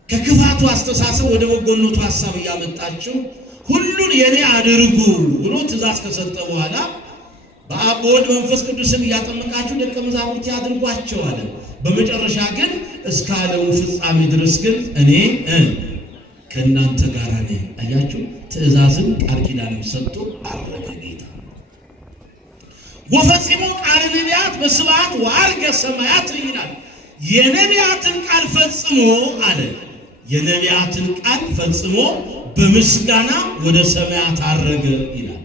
ከክፋቱ አስተሳሰብ ወደ በጎነቱ ሐሳብ እያመጣችሁ ሁሉን የኔ አድርጉ ብሎ ትእዛዝ ከሰጠ በኋላ በአብ በወልድ በመንፈስ ቅዱስም እያጠመቃችሁ ደቀ መዛሙርት ያድርጓቸው አለ። በመጨረሻ ግን እስከ ዓለሙ ፍጻሜ ድረስ ግን እኔ ከእናንተ ጋር ነኝ። አያችሁ፣ ትእዛዝም ቃል ኪዳንም ሰጥቶ አረገ ጌታ። ወፈጽሞ ቃለ ነቢያት በስብሐት ወዐርገ ሰማያት ይላል። የነቢያትን ቃል ፈጽሞ አለ። የነቢያትን ቃል ፈጽሞ በምስጋና ወደ ሰማያት አረገ ይላል።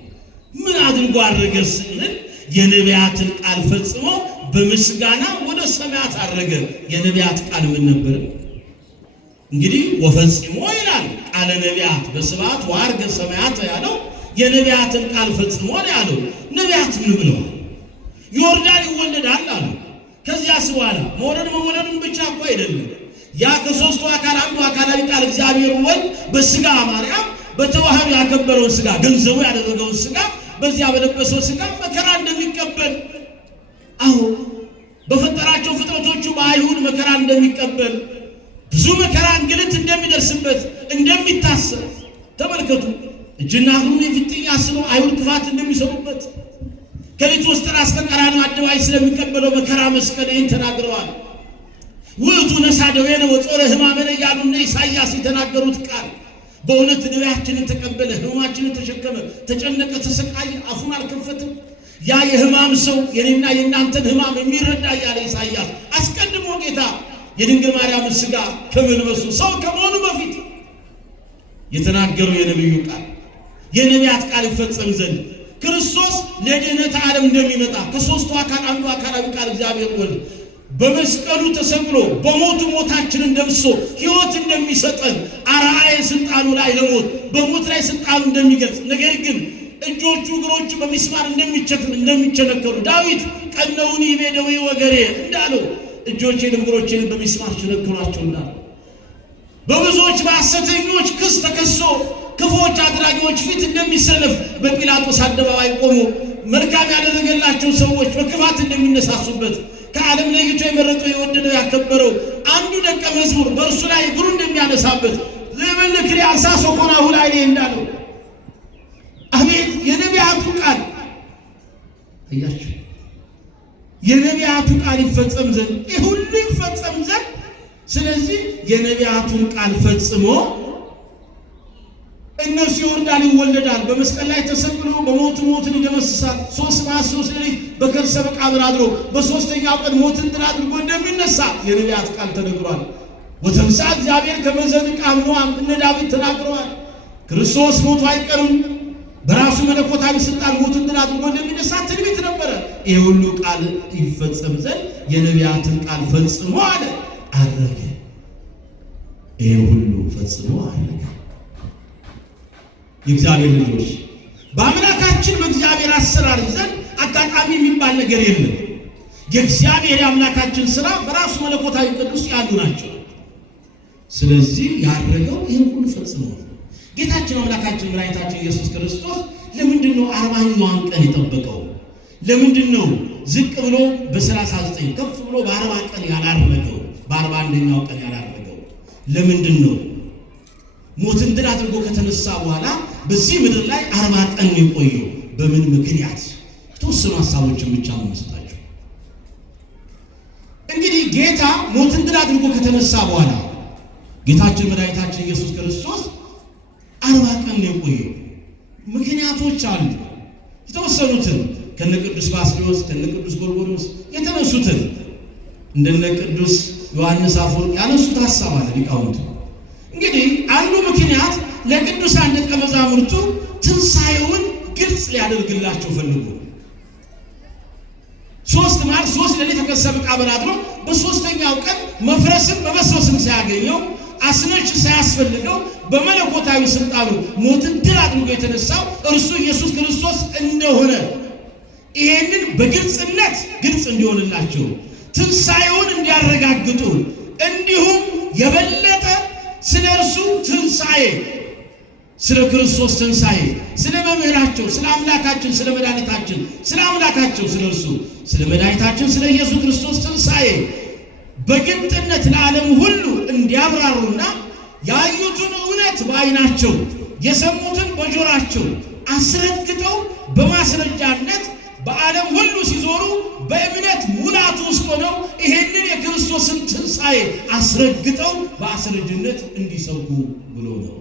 ምን አድርጎ አረገ ስንል የነቢያትን ቃል ፈጽሞ በምስጋና ወደ ሰማያት አረገ። የነቢያት ቃል ምን ነበር? እንግዲህ ወፈጽሞ ይላል ቃለ ነቢያት በስብሐት ወዐርገ ሰማያት ያለው የነቢያትን ቃል ፈጽሞ ነው ያለው። ነቢያት ምን ብለዋል? ዮርዳን ይወለዳል አሉ። ከዚያስ በኋላ መወለዱን ብቻ እኮ አይደለም። ያ ከሦስቱ አካል አንዱ አካላዊ ቃል እግዚአብሔር ወልድ በሥጋ ማርያም በተዋህዶ ያከበረውን ሥጋ ገንዘቡ ያደረገውን ሥጋ በዚያ በለበሰው ሥጋ መከራ እንደሚቀበል በፈጠራቸው ፍጥረቶቹ በአይሁድ መከራ እንደሚቀበል ብዙ መከራ እንግልት እንደሚደርስበት እንደሚታሰብ ተመልከቱ። እጅና እግሩን የፊጥኝ አስረው አይሁድ ክፋት እንደሚሰሩበት ከሊት ወስጠራ እስከ ቀራንዮ አደባባይ ስለሚቀበለው መከራ መስቀል ይህን ተናግረዋል። ውእቱ ነሣ ደዌነ ወጾረ ሕማመነ እያሉ እነ ኢሳይያስ የተናገሩት ቃል በእውነት ደዌያችንን ተቀበለ፣ ሕማማችንን ተሸከመ፣ ተጨነቀ፣ ተሰቃየ፣ አፉን አልከፈትም። ያ የሕማም ሰው የኔና የእናንተን ሕማም የሚረዳ እያለ ኢሳይያስ አስቀድሞ ጌታ የድንግል ማርያምን ሥጋ ከመልበሱ ሰው ከመሆኑ በፊት የተናገረው የነቢዩ ቃል የነቢያት ቃል ይፈጸም ዘንድ ክርስቶስ ለድኅነተ ዓለም እንደሚመጣ ከሦስቱ አካል አንዱ አካላዊ ቃል እግዚአብሔር ወልድ በመስቀሉ ተሰቅሎ በሞቱ ሞታችንን ደምስሶ ሕይወት እንደሚሰጠን አርአየ ሥልጣኑ ላይ ለሞት በሞት ላይ ሥልጣኑ እንደሚገልጽ ነገር ግን እጆቹ እግሮቹ በሚስማር እንደሚቸነከሩ ዳዊት ቀነውኒ በደዌ ወገሬ እንዳለው እጆቼን እግሮቼን በሚስማር ቸነከሯቸው እንዳለው በብዙዎች በሐሰተኞች ክስ ተከሶ ክፉዎች አድራጊዎች ፊት እንደሚሰለፍ በጲላጦስ አደባባይ ቆሞ መልካም ያደረገላቸው ሰዎች በክፋት እንደሚነሳሱበት ከዓለም ለይቶ የመረጠው የወደደው ያከበረው አንዱ ደቀ መዝሙር በእርሱ ላይ እግሩ እንደሚያነሳበት ለመልክሪ አሳሶ ኮናሁ ላይ እንዳለው አቤት የነቢያቱ ቃል አያችሁ፣ የነቢያቱ ቃል ይፈጸም ዘንድ ይህ ሁሉ ይፈጸም ዘንድ ስለዚህ የነቢያቱን ቃል ፈጽሞ እነሱ ይወርዳል ይወለዳል፣ በመስቀል ላይ ተሰቅሎ በሞቱ ሞትን ይደመስሳል፣ 3 መዓልት 3 ሌሊት በከርሰ መቃብር አድሮ በሦስተኛው ቀን ሞትን ድል አድርጎ እንደሚነሳ የነቢያት ቃል ተነግሯል። ወተንሥአ እግዚአብሔር ከመ ዘንቃም እነ ዳዊት ተናግረዋል። ክርስቶስ ሞቱ አይቀርም፣ በራሱ መለኮታዊ ሥልጣን ሞትን ድል አድርጎ እንደሚነሳ ትንቢት ነበረ። ይህ ሁሉ ቃል ይፈጸም ዘንድ የነቢያትን ቃል ፈጽሞ አለ አረገ። ይህ ሁሉ ፈጽሞ አረገ። የእግዚአብሔር ልጆች በአምላካችን በእግዚአብሔር አሰራር ዘንድ አጋጣሚ የሚባል ነገር የለም። የእግዚአብሔር የአምላካችን ሥራ በራሱ መለኮታዊ ቅዱስ ያሉ ናቸው። ስለዚህ ያደረገው ይህን ሁሉ ፈጽሞ ጌታችን አምላካችን መድኃኒታችን ኢየሱስ ክርስቶስ ለምንድን ነው 40ኛዋን ቀን የጠበቀው? ለምንድን ነው ዝቅ ብሎ በ39 ከፍ ብሎ በ40 ቀን ያላረገው? በ41ኛው ቀን ያላረገው ለምንድን ነው? ሞትን ድል አድርጎ ከተነሳ በኋላ በዚህ ምድር ላይ 40 ቀን የቆየው በምን ምክንያት? የተወሰኑ ሐሳቦችን ብቻ ነው መስጣችሁ። እንግዲህ ጌታ ሞትን ድል አድርጎ ከተነሳ በኋላ ጌታችን መድኃኒታችን ኢየሱስ ክርስቶስ 40 ቀን የቆየው ምክንያቶች አሉ። የተወሰኑትን ከነ ቅዱስ ባስልዮስ ከነ ቅዱስ ጎርጎርዮስ የተነሱትን እንደነ ቅዱስ ዮሐንስ አፈወርቅ ያነሱት ሐሳብ አለ ሊቃውንቱ። እንግዲህ አንዱ ምክንያት ለቅዱሳን ደቀ መዛሙርቱ ትንሣኤውን ግልጽ ሊያደርግላቸው ፈልጉ። 3 መዓልት 3 ሌሊት ተከሰ መቃብር አድሮ በሦስተኛው ቀን መፍረስም መበስበስም ሳያገኘው አስነች ሳያስፈልገው በመለኮታዊ ሥልጣኑ ሞትን ድል አድርጎ የተነሳው እርሱ ኢየሱስ ክርስቶስ እንደሆነ ይሄንን በግልጽነት ግልጽ እንዲሆንላቸው ትንሣኤውን እንዲያረጋግጡ እንዲሁም የበለጠ ስለ እርሱ ትንሣኤ ስለ ክርስቶስ ትንሣኤ፣ ስለ መምህራቸው፣ ስለ አምላካችን፣ ስለ መድኃኒታችን፣ ስለ አምላካቸው ስለ እርሱ ስለ መድኃኒታችን ስለ ኢየሱስ ክርስቶስ ትንሣኤ በግልጥነት ለዓለም ሁሉ እንዲያብራሩና ያዩትን እውነት በዓይናቸው የሰሙትን በጆራቸው አስረግጠው በማስረጃነት በዓለም ሁሉ ሲዞሩ በእምነት ሙላት ውስጥ ሆነው ይሄንን የክርስቶስን ትንሣኤ አስረግጠው በአስረጅነት እንዲሰብኩ ብሎ ነው።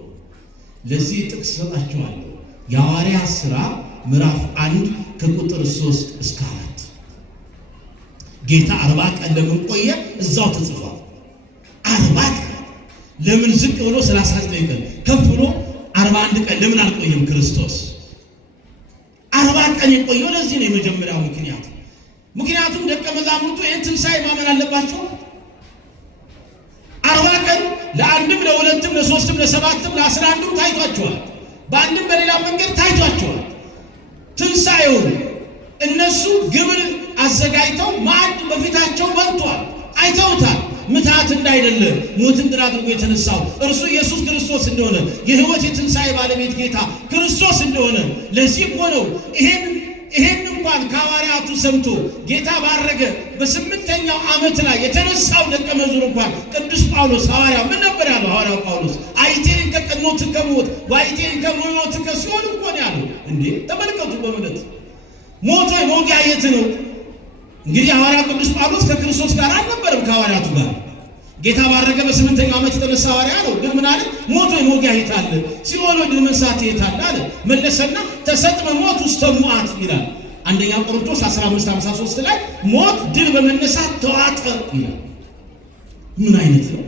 ለዚህ ጥቅስ ሰጣቸዋለሁ። የሐዋርያት ሥራ ምዕራፍ 1 ከቁጥር 3 እስከ 4 ጌታ 40 ቀን ለምን ቆየ? እዛው ተጽፏል። 40 ቀን ለምን ዝቅ ብሎ 39 ቀን ከፍ ብሎ 41 ቀን ለምን አልቆየም? ክርስቶስ 40 ቀን የቆየው ለዚህ ነው። የመጀመሪያው ምክንያት ምክንያቱም ደቀ መዛሙርቱ ይህን ትንሣኤ ማመን አለባቸው። 40 ቀን ለአንድም ለሁለትም ለሶስትም ለሰባትም ለ11ም ታይቷቸዋል። በአንድም በሌላ መንገድ ታይቷቸዋል። ትንሣኤውን እነሱ ግብር አዘጋጅተው ማዕድ በፊታቸው በልቷል፣ አይተውታል። ምትሃት እንዳይደለ ሞትን ድል አድርጎ የተነሳው እርሱ ኢየሱስ ክርስቶስ እንደሆነ የሕይወት የትንሣኤ ባለቤት ጌታ ክርስቶስ እንደሆነ ለዚህ እኮ ነው ይሄን እንኳን ከሐዋርያቱ ሰምቶ ጌታ ባረገ በ8ኛው ዓመት ላይ የተነሳው ደቀ መዝሙር እንኳን ቅዱስ ጳውሎስ ሐዋርያው ምን ነበር ያለው? ሐዋርያው ጳውሎስ አይቴን ከቀኖት ከሞት ዋይቴን ከሞት ከሲኦል እኮ ነው ያለው። እንዴ ተመልከቱ፣ በእምነት ሞቶ የመውጊያ የት ነው? እንግዲህ ሐዋርያው ቅዱስ ጳውሎስ ከክርስቶስ ጋር አልነበረም፣ ከሐዋርያቱ ጋር ጌታ ባረገ በ8ኛው ዓመት የተነሳ ሐዋርያ ነው። ግን ምን አለ? ሞቶ የመውጊያ የት አለ? ሲኦል ድል መንሳት የት አለ አለ። መለሰና ተሰጥመ ሞት ውስተ ሙዓት ይላል። አንደኛ ቆሮንቶስ 15:53 ላይ ሞት ድል በመነሳት ተዋጠ ይላል። ምን አይነት ነው?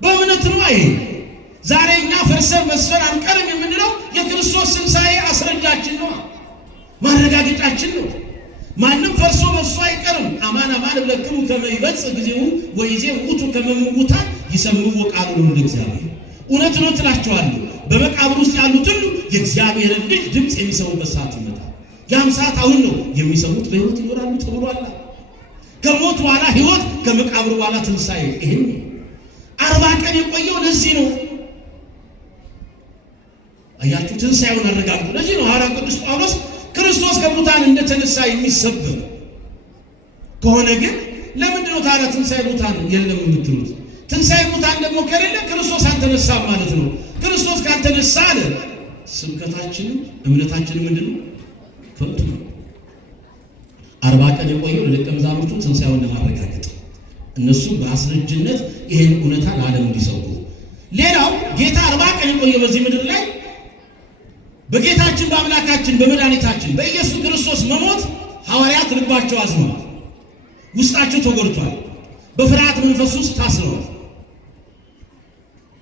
በእምነት ነው። አይ ዛሬ እኛ ፈርሰን መስፈን አንቀርም የምንለው የክርስቶስ ትንሣኤ አስረጃችን ነው፣ ማረጋገጫችን ነው። ማንም ፈርሶ በሱ አይቀርም። አማን አማን ለክሙ ከመ ይበጽሕ ጊዜው ወይዜ ውእቱ ከመ እሙታን ይሰምዑ ቃሉን ለእግዚአብሔር። እውነት ነው ትላቸዋለሁ፣ በመቃብር ውስጥ ያሉት ሁሉ የእግዚአብሔርን ልጅ ድምፅ የሚሰሙበት ሰዓት ይመጣል። ያም ሰዓት አሁን ነው። የሚሰሙት በሕይወት ይኖራሉ ተብሏል። ከሞት በኋላ ሕይወት፣ ከመቃብር በኋላ ትንሣኤ። ይሄን 40 ቀን የቆየው ለዚህ ነው። አያችሁ፣ ትንሣኤውን አረጋግጡ። ለዚህ ነው ሐዋርያው ቅዱስ ጳውሎስ ክርስቶስ ከሙታን እንደተነሳ የሚሰበክ ከሆነ ግን ለምንድን ነው ታዲያ ትንሣኤ ሙታን የለም የምትሉት? ትንሣኤ ሙታን ደግሞ ከሌለ ክርስቶስ አልተነሳም ማለት ነው። ክርስቶስ ካልተነሳ አለ ስብከታችንም እምነታችንም ምንድን ነው? ከንቱ ነው። 40 ቀን የቆየው ለደቀ መዛሙርቱ ትንሣኤውን ለማረጋገጥ እነሱም በአስረጅነት ይህን እውነታ ለዓለም እንዲሰብኩ። ሌላው ጌታ 40 ቀን የቆየው በዚህ ምድር ላይ በጌታችን በአምላካችን በመድኃኒታችን በኢየሱስ ክርስቶስ መሞት ሐዋርያት ልባቸው አዝኗል፣ ውስጣቸው ተጎድቷል፣ በፍርሃት መንፈስ ውስጥ ታስረዋል።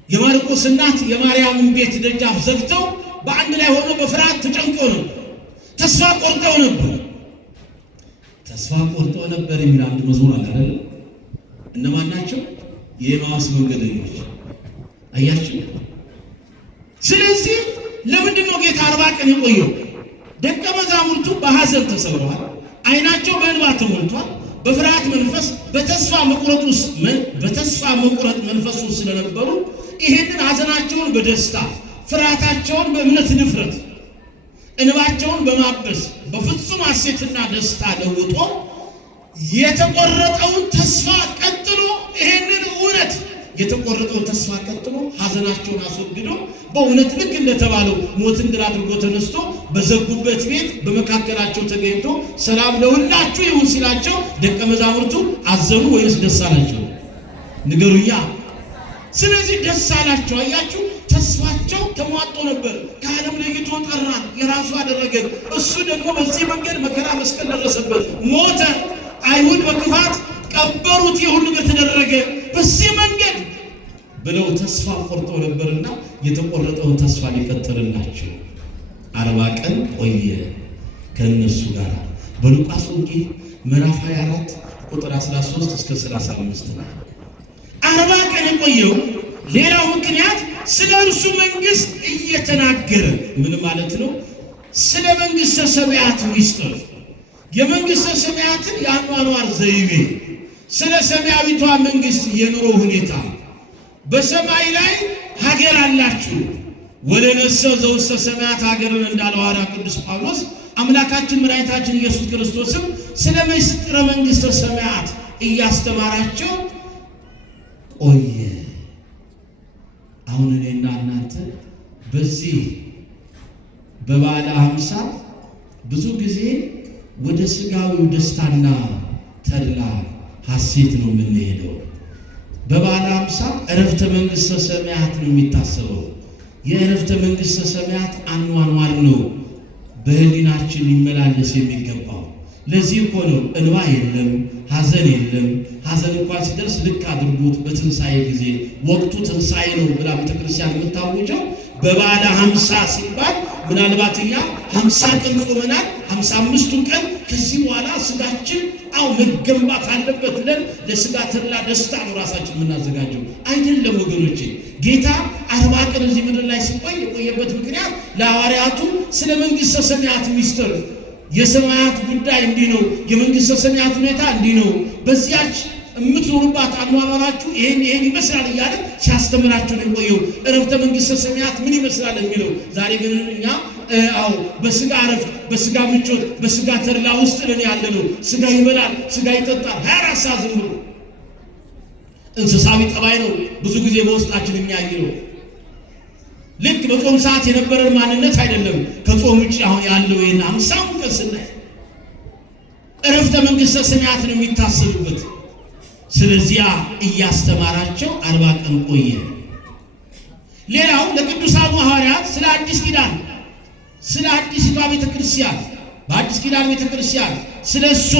የማርቆስ እናት የማርያምን ቤት ደጃፍ ዘግተው በአንድ ላይ ሆነው በፍርሃት ተጨንቀው ነበር፣ ተስፋ ቆርጠው ነበር። ተስፋ ቆርጠው ነበር የሚል አንድ መዝሙር አለ አይደል? እነማን ናቸው? የኤማሁስ መንገደኞች። አያችሁ። ስለዚህ ለምንድን ነው ጌታ 40 ቀን የቆየው? ደቀ መዛሙርቱ በሐዘን ተሰብረዋል፣ አይናቸው በእንባ ተሞልቷል፣ በፍርሃት መንፈስ በተስፋ መቁረጥ መንፈስ ውስጥ ስለነበሩ ይሄንን ሐዘናቸውን በደስታ ፍርሃታቸውን በእምነት ድፍረት እንባቸውን በማበስ በፍጹም ሐሴትና ደስታ ለውጦ የተቆረጠውን ተስፋ ቀጥሎ ይሄንን እውነት የተቆረጠውን ተስፋ ቀጥሎ ሐዘናቸውን አስወግዶ በእውነት ልክ እንደተባለው ሞትን ድል አድርጎ ተነስቶ በዘጉበት ቤት በመካከላቸው ተገኝቶ ሰላም ለሁላችሁ ይሁን ሲላቸው ደቀ መዛሙርቱ አዘኑ ወይስ ደስ አላቸው? ንገሩኛ። ስለዚህ ደስ አላቸው። አያችሁ፣ ተስፋቸው ተሟጦ ነበር። ከዓለም ለይቶ ጠራን፣ የራሱ አደረገ። እሱ ደግሞ በዚህ መንገድ መከራ መስቀል ደረሰበት፣ ሞተ። አይሁድ በክፋት ቀበሩት፣ የሁሉ ነገር ተደረገ በዚህ መንገድ ብለው ተስፋ ቆርጠው ነበርና የተቆረጠውን ተስፋ ሊቀጥልላቸው 40 ቀን ቆየ ከነሱ ጋር። በሉቃስ ወንጌል ምዕራፍ 24 ቁጥር 13 እስከ 35 ነው 40 ቀን የቆየው። ሌላው ምክንያት ስለ እርሱ መንግስት እየተናገረ ምን ማለት ነው? ስለ መንግስተ ሰማያት ምስጢር፣ የመንግስተ ሰማያትን የአኗኗር ዘይቤ፣ ስለ ሰማያዊቷ መንግስት የኑሮ ሁኔታ። በሰማይ ላይ ሀገር አላችሁ፣ ወለነሰ ዘውስተ ሰማያት ሀገርን እንዳለው ሐዋርያ ቅዱስ ጳውሎስ አምላካችን መድኃኒታችን ኢየሱስ ክርስቶስም ስለ ምስጢረ መንግሥተ ሰማያት እያስተማራቸው ቆየ። አሁን እኔና እናንተ በዚህ በበዓለ ሃምሳ ብዙ ጊዜ ወደ ሥጋዊው ደስታና ተድላ ሐሴት ነው የምንሄደው። በበዓለ ሃምሳ ዕረፍተ መንግሥተ ሰማያት ነው የሚታሰበው። የዕረፍተ መንግሥተ ሰማያት አኗኗር ነው በህሊናችን ሊመላለስ የሚገባው። ለዚህ እኮ ነው እንባ የለም፣ ሐዘን የለም። ሐዘን እንኳን ሲደርስ ልክ አድርጉት በትንሣኤ ጊዜ ወቅቱ ትንሣኤ ነው ብላ ቤተክርስቲያን የምታወጀው። በበዓለ ሃምሳ ሲባል ምናልባት እኛ 50 ቀን ጾመናል፣ 55ቱን ቀን ከዚህ በኋላ ስጋችን መገንባት አለበት ብለን ለስጋ ተድላ ደስታ ነው ራሳችን የምናዘጋጀው አይደለም ወገኖቼ። ጌታ 40 ቀን እዚህ ምድር ላይ ሲቆይ የቆየበት ምክንያት ለሐዋርያቱ ስለ መንግሥተ ሰማያት ሚስጥር የሰማያት ጉዳይ እንዲህ ነው፣ የመንግሥተ ሰማያት ሁኔታ እንዲህ ነው፣ በዚያች የምትኖሩባት አኗኗራችሁ ይሄን ይመስላል እያለ ሲያስተምራችሁ ነው የቆየው። ዕረፍተ መንግሥተ ሰማያት ምን ይመስላል የሚለው ዛሬ ግን እኛ በስጋ ዕረፍት፣ በስጋ ምቾት፣ በስጋ ተድላ ውስጥ ነን ያለነው። ስጋ ይበላል፣ ስጋ ይጠጣል 24 ሰዓት ዝም ብሎ እንስሳዊ ጠባይ ነው ብዙ ጊዜ በውስጣችን የሚያይለው። ልክ በጾም ሰዓት የነበረን ማንነት አይደለም ከጾም ውጭ አሁን ያለው። ይሄን 50 ቀን ስናይ ዕረፍተ መንግሥተ ሰማያት ነው የሚታሰብበት። ስለዚያ እያስተማራቸው 40 ቀን ቆየ። ሌላው ለቅዱሳኑ ሐዋርያት ስለ አዲስ ኪዳን፣ ስለ አዲስቷ ቤተክርስቲያን፣ በአዲስ ኪዳን ቤተክርስቲያን ስለ እሷ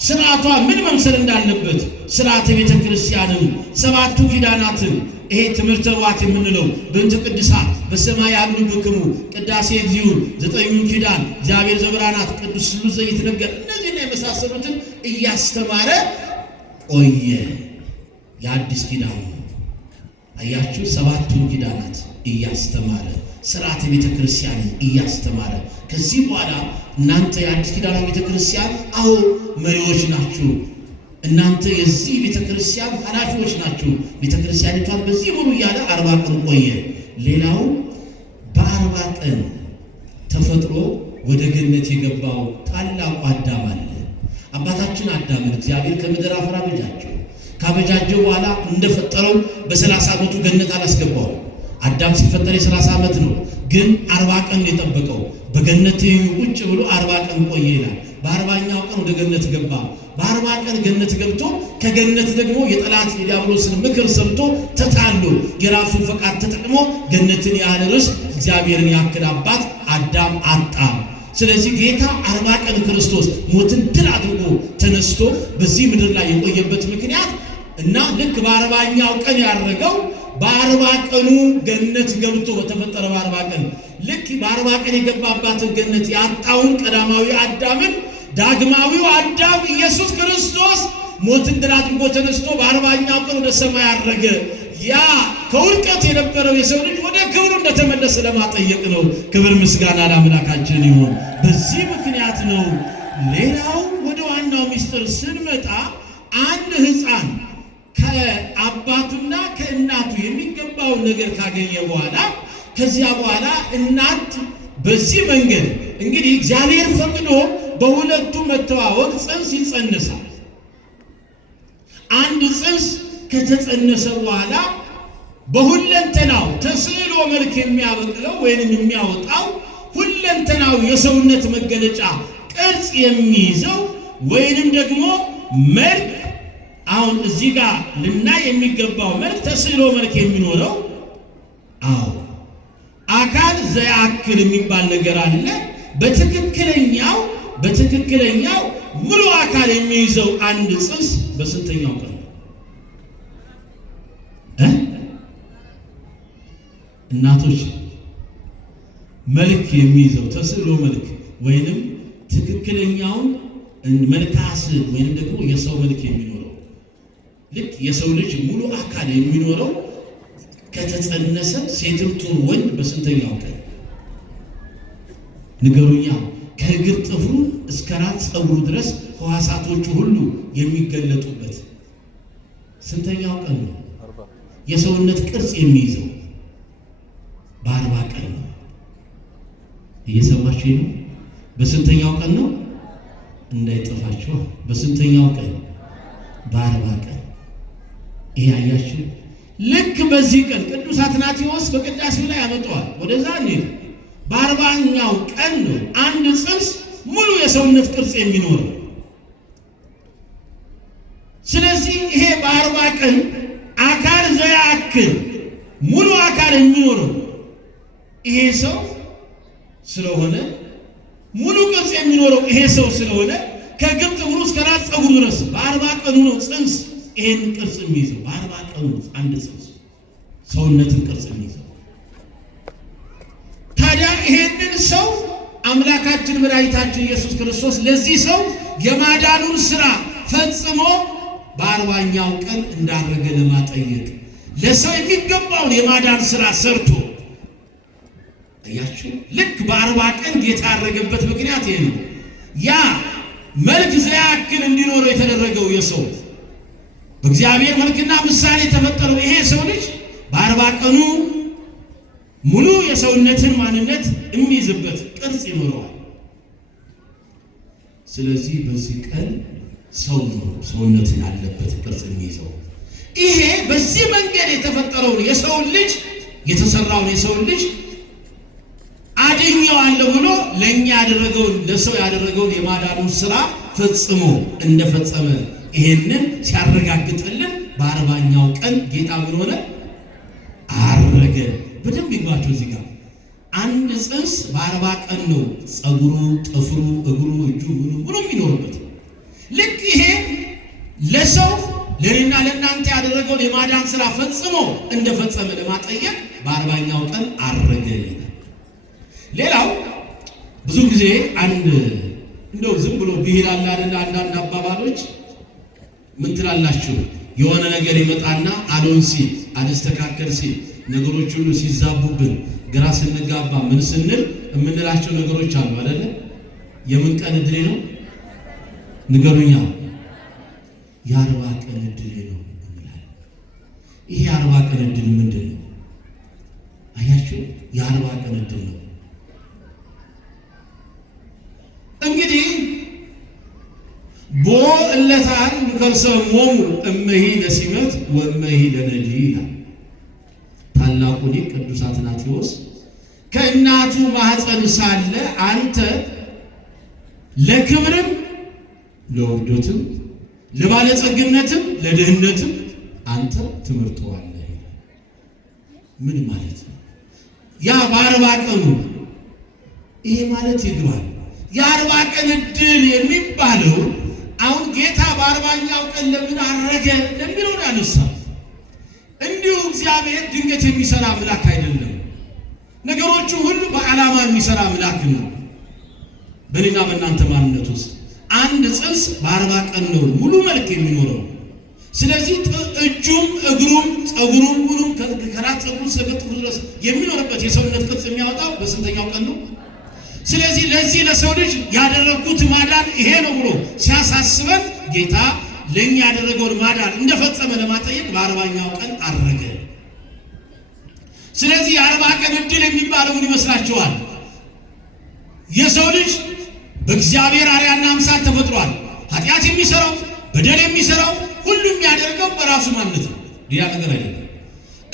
ስርዓቷ ምን መምሰል እንዳለበት ስርዓተ ቤተክርስቲያንም 7ቱ ኪዳናትን ይሄ ትምህርተ ኅቡዓት የምንለው በእንተ ቅድሳት በሰማይ ያሉ ብክሙ ቅዳሴ እግዚኡን 9ኙን ኪዳን እግዚአብሔር ዘብርሃናት ቅዱስ ሥሉስ ዘይትነገር እነዚህና የመሳሰሉትን እያስተማረ ቆየ። የአዲስ ኪዳን አያችሁ 7ቱን ኪዳናት እያስተማረ ስርዓተ ቤተክርስቲያንን እያስተማረ ከዚህ በኋላ እናንተ የአዲስ ኪዳን ቤተክርስቲያን መሪዎች ናችሁ፣ እናንተ የዚህ ቤተክርስቲያን ኃላፊዎች ናችሁ፣ ቤተክርስቲያኒቷን በዚህ ሙሉ እያለ 40 ቀን ቆየ። ሌላው በ40 ቀን ተፈጥሮ ወደ ገነት የገባው ታላቁ አዳም አለ። አባታችን አዳምን እግዚአብሔር ከምድር አፈር አበጃጀው። ካበጃጀው በኋላ እንደፈጠረው በ30 ዓመቱ ገነት አላስገባውም። አዳም ሲፈጠር የ30 ዓመት ነው፣ ግን 40 ቀን የጠበቀው በገነት ቁጭ ብሎ 40 ቀን ቆየ ይላል። በ40ኛው ቀን ወደ ገነት ገባ። በ40 ቀን ገነት ገብቶ ከገነት ደግሞ የጠላት የዲያብሎስን ምክር ሰምቶ ተታሎ የራሱን ፈቃድ ተጠቅሞ ገነትን ያህል ርስት እግዚአብሔርን ያክል አባት አዳም አጣ። ስለዚህ ጌታ 40 ቀን ክርስቶስ ሞትን ድል አድርጎ ተነስቶ በዚህ ምድር ላይ የቆየበት ምክንያት እና ልክ በ40ኛው ቀን ያደረገው በ40 ቀኑ ገነት ገብቶ በተፈጠረ በ40 ቀን ልክ በ40 ቀን የገባባትን ገነት ያጣውን ቀዳማዊ አዳምን ዳግማዊው አዳም ኢየሱስ ክርስቶስ ሞትን ድል አድርጎ ተነስቶ በ40ኛው ቀን ወደ ሰማይ አረገ። ያ ከውድቀት የነበረው የሰው ልጅ ወደ ክብሩ እንደተመለሰ ለማጠየቅ ነው። ክብር ምስጋና ለአምላካችን ይሁን። በዚህ ምክንያት ነው። ሌላው ወደ ዋናው ምስጢር ስንመጣ አንድ ሕፃን ከአባቱና ከእናቱ የሚገባውን ነገር ካገኘ በኋላ ከዚያ በኋላ እናት በዚህ መንገድ እንግዲህ እግዚአብሔር ፈቅዶ በሁለቱ መተዋወቅ ጽንስ ይጸነሳል። አንድ ጽንስ ከተጸነሰ በኋላ በሁለንተናው ተስዕሎ መልክ የሚያበቅለው ወይንም የሚያወጣው ሁለንተናው የሰውነት መገለጫ ቅርጽ የሚይዘው ወይንም ደግሞ መልክ አሁን እዚህ ጋር ልናይ የሚገባው መልክ ተስዕሎ መልክ የሚኖረው አካል ዘያክል የሚባል ነገር አለ። በትክክለኛው ሙሉ አካል የሚይዘው አንድ ጽንስ በስንተኛው ቀን እናቶች መልክ የሚይዘው ተስዕሎ መልክ ወይንም ትክክለኛውን መልካስ ወይንም ደግሞ የሰው መልክ የሚኖረው ልክ የሰው ልጅ ሙሉ አካል የሚኖረው ከተጸነሰ ሴትም ትሁን ወንድ በስንተኛው ቀን ንገሩኛ? ከእግር ጥፍሩ እስከ ራስ ፀጉሩ ድረስ ሕዋሳቶቹ ሁሉ የሚገለጡበት ስንተኛው ቀን ነው? የሰውነት ቅርጽ የሚይዘው በ40 እየሰማችሁ ነው? በስንተኛው ቀን ነው? እንዳይጠፋችሁ። በስንተኛው ቀን? በ40 ቀን። ይሄ አያችሁ፣ ልክ በዚህ ቀን ቅዱስ አትናቴዎስ በቅዳሴው ላይ ያመጣዋል። ወደዛ እንሂድ። በ40ኛው ቀን ነው አንድ ጽንስ ሙሉ የሰውነት ቅርጽ የሚኖረው። ስለዚህ ይሄ በ40 ቀን አካል ዘያክል ሙሉ አካል የሚኖረው ይሄ ሰው ስለሆነ ሙሉ ቅርጽ የሚኖረው ይሄ ሰው ስለሆነ ከግብ ጥፍሩ እስከ ራስ ፀጉሩ ድረስ በ40 ቀኑ ነው ጽንስ ይሄን ቅርጽ የሚይዘው። በ40 ቀኑ አንድ ጽንስ ሰውነትን ቅርጽ የሚይዘው። ታዲያ ይሄንን ሰው አምላካችን መድኃኒታችን ኢየሱስ ክርስቶስ ለዚህ ሰው የማዳኑን ሥራ ፈጽሞ በ40ኛው ቀን እንዳረገ ለማጠየቅ ለሰው የሚገባውን የማዳን ሥራ ሰርቶ አያችሁ። ልክ በ40 ቀን ጌታ ያረገበት ምክንያት ይሄ ነው። ያ መልክ ዘያክል እንዲኖረው የተደረገው የሰው በእግዚአብሔር መልክና ምሳሌ የተፈጠረው ይሄ ሰው ልጅ በ40 ቀኑ ሙሉ የሰውነትን ማንነት የሚይዝበት ቅርጽ ይኖረዋል። ስለዚህ በዚህ ቀን ሰው ነው ሰውነትን ያለበት ቅርጽ የሚይዘው። ይሄ በዚህ መንገድ የተፈጠረውን የሰውን ልጅ የተሰራውን የሰውን ልጅ አድኜዋለሁ ብሎ ለኛ ያደረገውን ለሰው ያደረገውን የማዳኑን ሥራ ፈጽሞ እንደፈጸመ ይሄንን ሲያረጋግጥልን በ40ኛው ቀን ጌታ ምን ሆነ? አረገ። በደንብ ይግባችሁ። እዚህ ጋር አንድ ጽንስ በ40 ቀን ነው ፀጉሩ፣ ጥፍሩ፣ እግሩ፣ እጁ ምኑ የሚኖርበት። ልክ ይሄ ለሰው ለኔና ለእናንተ ያደረገውን የማዳን ሥራ ፈጽሞ እንደፈጸመ ለማጠየቅ በ40ኛው ቀን አረገ። ሌላው ብዙ ጊዜ አንድ እንደው ዝም ብሎ ብሂል አለ አይደል? አንዳንድ አባባሎች ምን ትላላችሁ? የሆነ ነገር ይመጣና አልሆን ሲል አልስተካከል ሲል ነገሮች ሁሉ ሲዛቡብን ግራ ስንጋባ ምን ስንል የምንላቸው ነገሮች አሉ አይደል? የምን ቀን እድሌ ነው ንገሩኛ? የ40 ቀን እድሌ ነው እንላለን። ይሄ የ40 ቀን እድል ምንድን ነው? አያችሁ፣ የ40 ቀን እድል ነው። እንግዲህ ቦ እለታን ከርሰሞሙ እመሂ ለሲመት ወእመሂ ለነዲ ይላል ታላቁ ሊቅ ቅዱስ አትናቴዎስ። ከእናቱ ማኅፀን ሳለ አንተ ለክብርም ለውርደትም ለባለጸግነትም ለድህነትም አንተ ትመርጠዋለህ። ምን ማለት ነው? ያ በ40 ቀኑ ይሄ ማለት ይግባል። የ40 ቀን እድል የሚባለው አሁን ጌታ በ40ኛው ቀን ለምን አረገ ለሚለው ነው ያነሳው። እንዲሁ እግዚአብሔር ድንገት የሚሰራ አምላክ አይደለም። ነገሮቹ ሁሉ በዓላማ የሚሰራ አምላክ ነው። በእኔና በእናንተ ማንነት ውስጥ አንድ ጽንስ በ40 ቀን ነው ሙሉ መልክ የሚኖረው። ስለዚህ እጁም እግሩም ፀጉሩም ሁሉም ከራስ ፀጉሩ እስከ ጥፍሩ ድረስ የሚኖርበት የሰውነት ቅርጽ የሚያወጣው በስንተኛው ቀን ነው? ስለዚህ ለዚህ ለሰው ልጅ ያደረኩት ማዳን ይሄ ነው ብሎ ሲያሳስበን ጌታ ለኛ ያደረገውን ማዳን እንደፈጸመ ለማጠየቅ በ40ኛው ቀን አረገ። ስለዚህ የ40 ቀን እድል የሚባለው ምን ይመስላችኋል? የሰው ልጅ በእግዚአብሔር አርአያና አምሳል ተፈጥሯል። ኃጢአት የሚሰራው በደል የሚሰራው ሁሉም ያደርገው በራሱ ማንነት ነው፣ ሌላ ነገር አይደለም።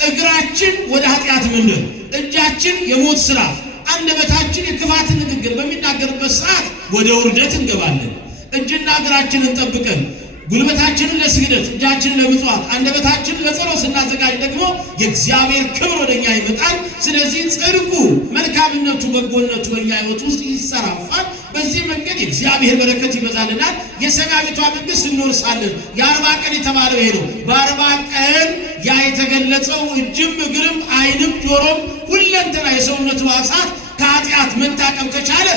እግራችን ወደ ኃጢአት መንደር፣ እጃችን የሞት ሥራ፣ አንደበታችን የክፋት ንግግር በሚናገርበት ሰዓት ወደ ውርደት እንገባለን። እጅና እግራችንን ጠብቀን ጉልበታችንን ለስግደት፣ እጃችንን ለምጽዋት፣ አንደበታችንን ለጸሎት ስናዘጋጅ ደግሞ የእግዚአብሔር ክብር ወደኛ ይመጣል። ስለዚህ ጽድቁ፣ መልካምነቱ፣ በጎነቱ በእኛ ሕይወት ውስጥ ይሰራፋል። በዚህ መንገድ የእግዚአብሔር በረከት ይበዛልናል። የሰማያዊቷ መንግሥት እንወርሳለን። የ40 ቀን የተባለው ይሄ ነው። በ40 ቀን ያ የተገለጸው እጅም እግርም ዓይንም ጆሮም ሁለንተና የሰውነቱ ሕዋሳት ከኃጢአት መታቀም ከቻለ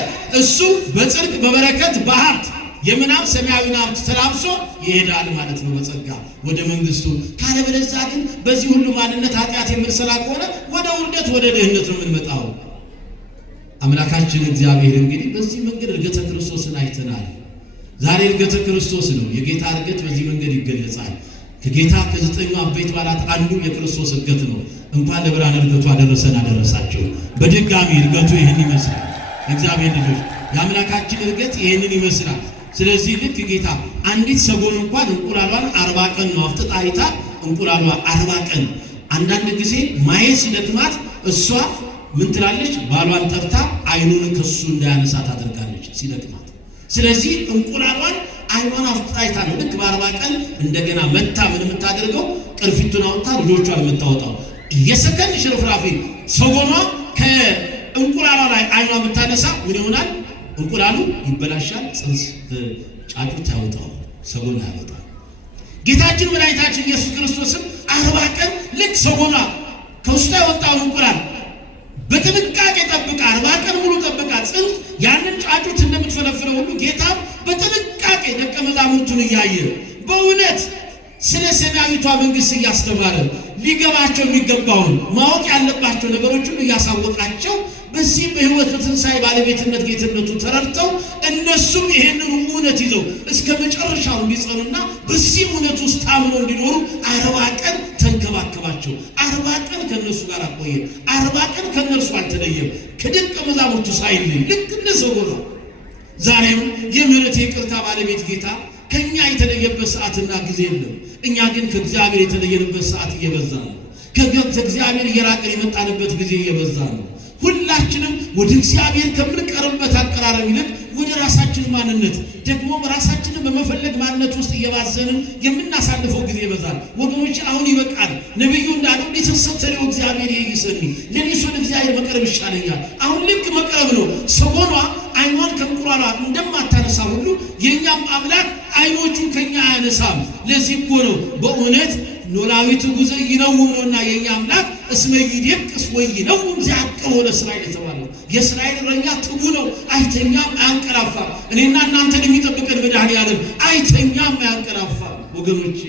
እሱ በጽድቅ በበረከት በሀብት የምናብ ሰማያዊን ሀብት ተላብሶ ይሄዳል ማለት ነው በጸጋ ወደ መንግሥቱ። ካለበለዚያ ግን በዚህ ሁሉ ማንነት ኃጢአት የምንሰራ ከሆነ ወደ ውርደት ወደ ድህነት ነው የምንመጣው። አምላካችን እግዚአብሔር እንግዲህ በዚህ መንገድ እርገተ ክርስቶስን አይተናል። ዛሬ እርገተ ክርስቶስ ነው። የጌታ እርገት በዚህ መንገድ ይገለጻል። ከጌታ ከ9ኙ አበይት በዓላት አንዱ የክርስቶስ እርገት ነው። እንኳን ለብርሃነ እርገቱ አደረሰን አደረሳቸው። በድጋሚ እርገቱ ይህን ይመስላል። እግዚአብሔር ልጆች የአምላካችን እርገት ይህንን ይመስላል። ስለዚህ ልክ ጌታ አንዲት ሰጎን እንኳን እንቁላሏን 40 ቀን ነው አፍጥጣ አይታ እንቁላሏ 40 ቀን አንዳንድ ጊዜ ማየት ሲደክማት እሷ ምን ትላለች? ባሏን ጠርታ አይኑን ከሱ እንዳያነሳ ታደርጋለች ሲደክማት። ስለዚህ እንቁላሏን አይኗን አፍጥጣ አይታ ነው ልክ በ40 ቀን እንደገና መታ ምን የምታደርገው ቅርፊቱን አውጥታ ልጆቿን የምታወጣው። የሰከንድ ሽርፍራፊ ሰጎኗ ከእንቁላሏ ላይ አይኗ የምታነሳ ምን ይሆናል? እንቁላሉ ይበላሻል። ጽንስ ጫጩት ያወጣው ሰጎን ያወጣል። ጌታችን መድኃኒታችን ኢየሱስ ክርስቶስም 40 ቀን ልክ ሰጎኗ ከውስጧ የወጣውን እንቁላል በጥንቃቄ ጠብቃ 40 ቀን ሙሉ ጠብቃ ጽንስ ያንን ጫጩት እንደምትፈለፍለው ሁሉ ጌታም በጥንቃቄ ደቀ መዛሙርቱን እያየ በእውነት ስለ ሰማያዊቷ መንግሥት እያስተማረ ሊገባቸው የሚገባውን ማወቅ ያለባቸው ነገሮች ሁሉ እያሳወቃቸው በዚህ በሕይወት በትንሣኤ ባለቤትነት ጌትነቱ ተረድተው እነሱም ይሄንን እውነት ይዘው እስከ መጨረሻው እንዲጸኑና በዚህ እውነት ውስጥ ታምነው እንዲኖሩ 40 ቀን ተንከባከባቸው። 40 ቀን ከነሱ ጋር ቆየ። 40 ቀን ከነርሱ አልተለየም። ከደቀ መዛሙርቱ ሳይለይ ልክ እንደ ሰጎኗ ዛሬም የምህረት የይቅርታ ባለቤት ጌታ ከኛ የተለየበት ሰዓትና ጊዜ የለም። እኛ ግን ከእግዚአብሔር የተለየንበት ሰዓት እየበዛ ነው። ከእግዚአብሔር እየራቅን የመጣንበት ጊዜ እየበዛ ነው። ሁላችንም ወደ እግዚአብሔር ከምንቀርብበት አቀራረብ ይልቅ ወደ ራሳችን ማንነት ደግሞ ራሳችንን በመፈለግ ማንነት ውስጥ እየባዘንን የምናሳልፈው ጊዜ ይበዛል። ወገኖች አሁን ይበቃል። ነብዩ እንዳለው ለተሰተለው እግዚአብሔር ይይሰኒ ለኔስ ወደ እግዚአብሔር መቅረብ ይሻለኛል። አሁን ልክ መቅረብ ነው። ሰጎኗ አይኗን ከእንቁላሏ እንደማታነሳ ሁሉ የኛም አምላክ አይኖቹን ከኛ አያነሳም። ለዚህ እኮ ነው በእውነት ኖላዊት ጉዘ ይነውምና የኛ አምላክ እስመ ይደቅስ ወይ ነው ዚያቀው ለእስራኤል የተባለው። የእስራኤል እረኛ ትጉ ነው፣ አይተኛም አያንቀላፋም። እኔና እናንተን የሚጠብቀን መድኃኔዓለም አይተኛም አያንቀላፋም። ወገኖቼ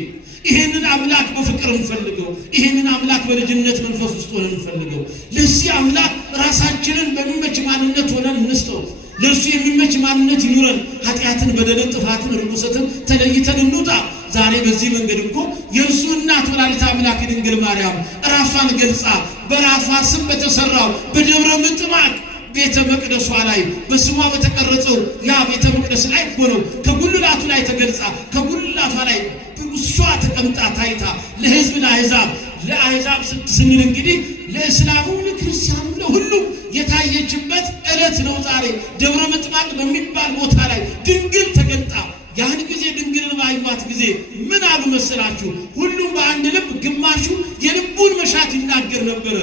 ይሄንን አምላክ በፍቅር እንፈልገው። ይሄንን አምላክ በልጅነት መንፈስ ውስጥ ሆነን እንፈልገው። ለዚህ አምላክ ራሳችንን በሚመች ማንነት ሆነን እንስጠው። ለእርሱ የሚመች ማንነት ይኑረን። ኃጢአትን፣ በደልን፣ ጥፋትን፣ ርኩሰትን ተለይተን እንውጣ። ዛሬ በዚህ መንገድ እኮ የእርሱ እናት ወላዲተ አምላክ ድንግል ማርያም ራሷን ገልጻ በራሷ ስም በተሰራው በደብረ ምጥማቅ ቤተ መቅደሷ ላይ በስሟ በተቀረጸው ያ ቤተ መቅደስ ላይ እኮ ነው ከጉልላቱ ላይ ተገልጻ ከጉልላቷ ላይ እሷ ተቀምጣ ታይታ ለሕዝብ ለአሕዛብ ስንል እንግዲህ ለእስላሙ ለክርስቲያኑ ለሁሉ የታየችበት ዕለት ነው። ዛሬ ደብረ ምጥማቅ በሚባል ቦታ ላይ ድንግል ተገልጣ ያን ጊዜ ድንግልን ባዩት ጊዜ ምን አሉ መሰላችሁ? ሁሉም በአንድ ልብ፣ ግማሹ የልቡን መሻት ይናገር ነበረ።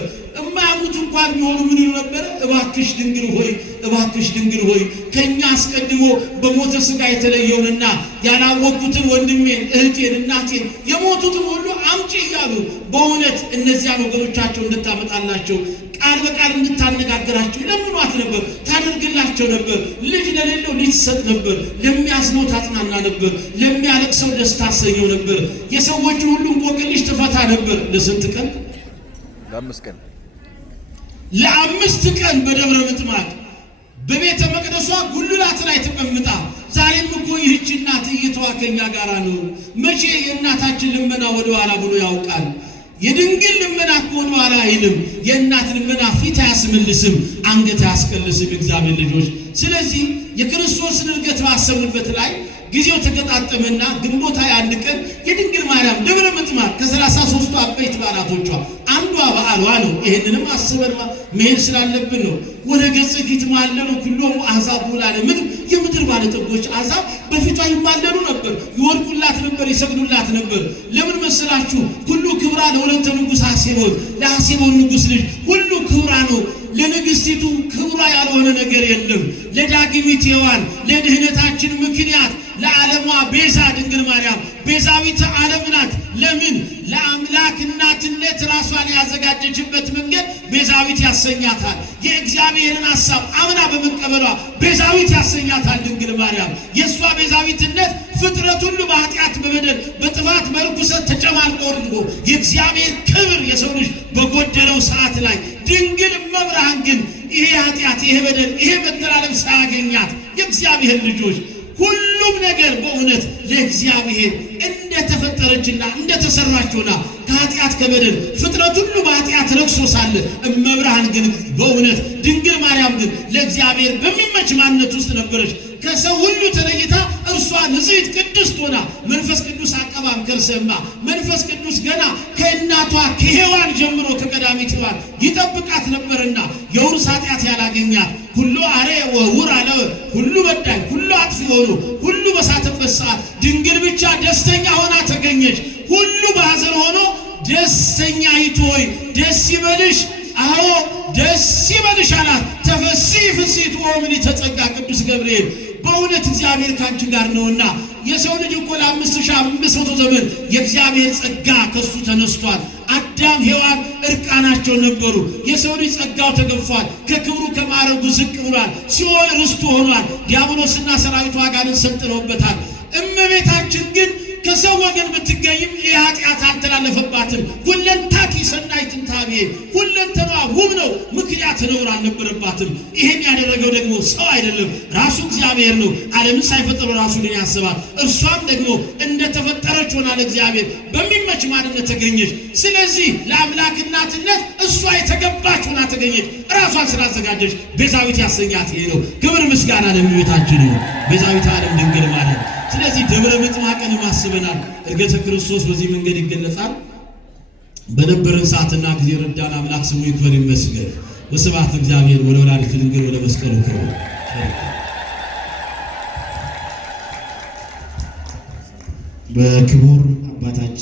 እማያሙት እንኳን ቢሆኑ ምን ይሉ ነበረ? እባክሽ ድንግል ሆይ፣ እባክሽ ድንግል ሆይ ከኛ አስቀድሞ በሞተ ሥጋ የተለየውንና ያላወቁትን ወንድሜን፣ እህቴን፣ እናቴን የሞቱትን ሁሉ አምጪ እያሉ በእውነት እነዚያን ወገኖቻቸው እንድታመጣላቸው ቃል በቃል እንድታነጋግራቸው ለምኗት ነበር። ታደርግላቸው ነበር። ልጅ ለሌለው ልጅ ትሰጥ ነበር። ለሚያዝነው ታጽናና ነበር። ለሚያለቅሰው ደስታ ታሰኘው ነበር። የሰዎችን ሁሉ እንቆቅልሽ ትፈታ ነበር። ለስንት ቀን? ለ5 ቀን በደብረ ምጥማቅ በቤተ መቅደሷ ጉልላት ላይ ተቀምጣ። ዛሬም እኮ ይህች እናት እይተዋ ከኛ ጋራ ነው። መቼ የእናታችን ልመና ወደ ኋላ ብሎ ያውቃል? የድንግል ልመና እኮ ወደ ኋላ አይልም። የእናት ልመና ፊት አያስመልስም፣ አንገት አያስቀልስም። እግዚአብሔር ልጆች፣ ስለዚህ የክርስቶስን ዕርገት ባሰብንበት ላይ ጊዜው ተገጣጠመና ግንቦት 21 ቀን የድንግል ማርያም ደብረ ምጥማቅ ከ33ቱ አበይት በዓላቶቿ አንዷ በዓሏ ነው። ይሄንንም አስበን መሄድ ስላለብን ነው። ወደ ገጽ ፊት ማለሉ ኩሎሙ አሕዛብ ውላደ ምድር፣ የምድር ባለጠጎች አሕዛብ በፊቷ ይማለሉ ነበር፣ ይወድቁላት ነበር፣ ይሰግዱላት ነበር። ለምን መስላችሁ? ሁሉ ክብራ ለወለተ ንጉሥ ሐሴቦን፣ ለሐሴቦን ንጉሥ ልጅ ሁሉ ክብራ ነው። ለንግሥቲቱ ክብሯ ያልሆነ ነገር የለም። ለዳግሚት ሔዋን ለድህነታችን ምክንያት ለዓለሟ ቤዛ ድንግል ማርያም ቤዛዊተ ዓለም ናት። ለምን? ለአምላክ እናትነት ራሷን ያዘጋጀችበት መንገድ ቤዛዊት ያሰኛታል። የእግዚአብሔርን ሐሳብ አምና በመቀበሏ ቤዛዊት ያሰኛታል ድንግል ማርያም። የእሷ ቤዛዊትነት ፍጥረት ሁሉ በኃጢአት በበደል በጥፋት በርኩሰት ተጨማልቆ ወድቆ የእግዚአብሔር ክብር የሰው ልጅ በጎደለው ሰዓት ላይ ድንግል መብርሃን ግን ይሄ ኃጢአት፣ ይሄ በደል፣ ይሄ መተላለፍ ሳያገኛት የእግዚአብሔር ልጆች ሁሉም ነገር በእውነት ለእግዚአብሔር እንደተፈጠረ እንደተፈጠረችና እንደተሰራች ሆና ከኃጢአት ከበደል ፍጥረት ሁሉ በኃጢአት ረክሶ ሳለ እመብርሃን ግን በእውነት ድንግል ማርያም ግን ለእግዚአብሔር በሚመች ማንነት ውስጥ ነበረች። ከሰው ሁሉ ተለይታ እርሷ ንጽሕት ቅድስት ሆና መንፈስ ቅዱስ አቀባም ከርሰማ መንፈስ ቅዱስ ገና ከእናቷ ከሔዋን ጀምሮ ከቀዳሚት ሔዋን ይጠብቃት ነበርና የውርስ ኃጢአት ያላገኛት ሁሉ አሬ ወውር አለ ሁሉ በዳይ ሁሉ አጥፊ ሆኖ ሁሉ በሳተበት ሰዓት ድንግል ብቻ ደስተኛ ሆና ተገኘች። ሁሉ በሐዘን ሆኖ ደስተኛይቱ ሆይ ደስ ይበልሽ፣ አዎ ደስ ይበልሽ አላት። ተፈሥሒ ፍሥሕት ወምልዕተ ጸጋ ቅዱስ ገብርኤል በእውነት እግዚአብሔር ካንቺ ጋር ነውና። የሰው ልጅ እኮ ለ5500 ዘመን የእግዚአብሔር ጸጋ ከሱ ተነስቷል። አዳም ሔዋን እርቃናቸው ነበሩ። የሰው ልጅ ጸጋው ተገፏል። ከክብሩ ከማዕረጉ ዝቅ ብሏል። ሲኦል ርስቱ ሆኗል። ዲያብሎስና ሰራዊቱ አጋንንት ሰልጥነውበታል። እመቤታችን ግን ከሰው ወገን ብትገኝም የኃጢአት አልተላለፈባትም። ሁለንታኪ ሰናይትን ታብዬ ሁለንተኗ ውብ ነው፣ ምክንያት ነውር አልነበረባትም። ይሄን ያደረገው ደግሞ ሰው አይደለም ራሱ እግዚአብሔር ነው። ዓለምን ሳይፈጥር ራሱን ያስባል። እርሷም ደግሞ እንደተፈጠረች ሆና ለእግዚአብሔር በሚመች ማንነት ተገኘች። ስለዚህ ለአምላክ እናትነት እሷ የተገባች ሆና ተገኘች። ራሷን ስላዘጋጀች ቤዛዊት ያሰኛት ይሄ ነው። ክብር ምስጋና ለእመቤታችን ነው፣ ቤዛዊት ዓለም ድንግል ማርያም። ስለዚህ ደብረ ምጥማቅን ማስበናል። ዕርገተ ክርስቶስ በዚህ መንገድ ይገለጻል። በነበረን ሰዓትና ጊዜ ረዳን አምላክ ስሙ ይክበር ይመስገን። ወስብሐት ለእግዚአብሔር ወለወላዲቱ ድንግል ወለመስቀሉ ክቡር። በክቡር አባታችን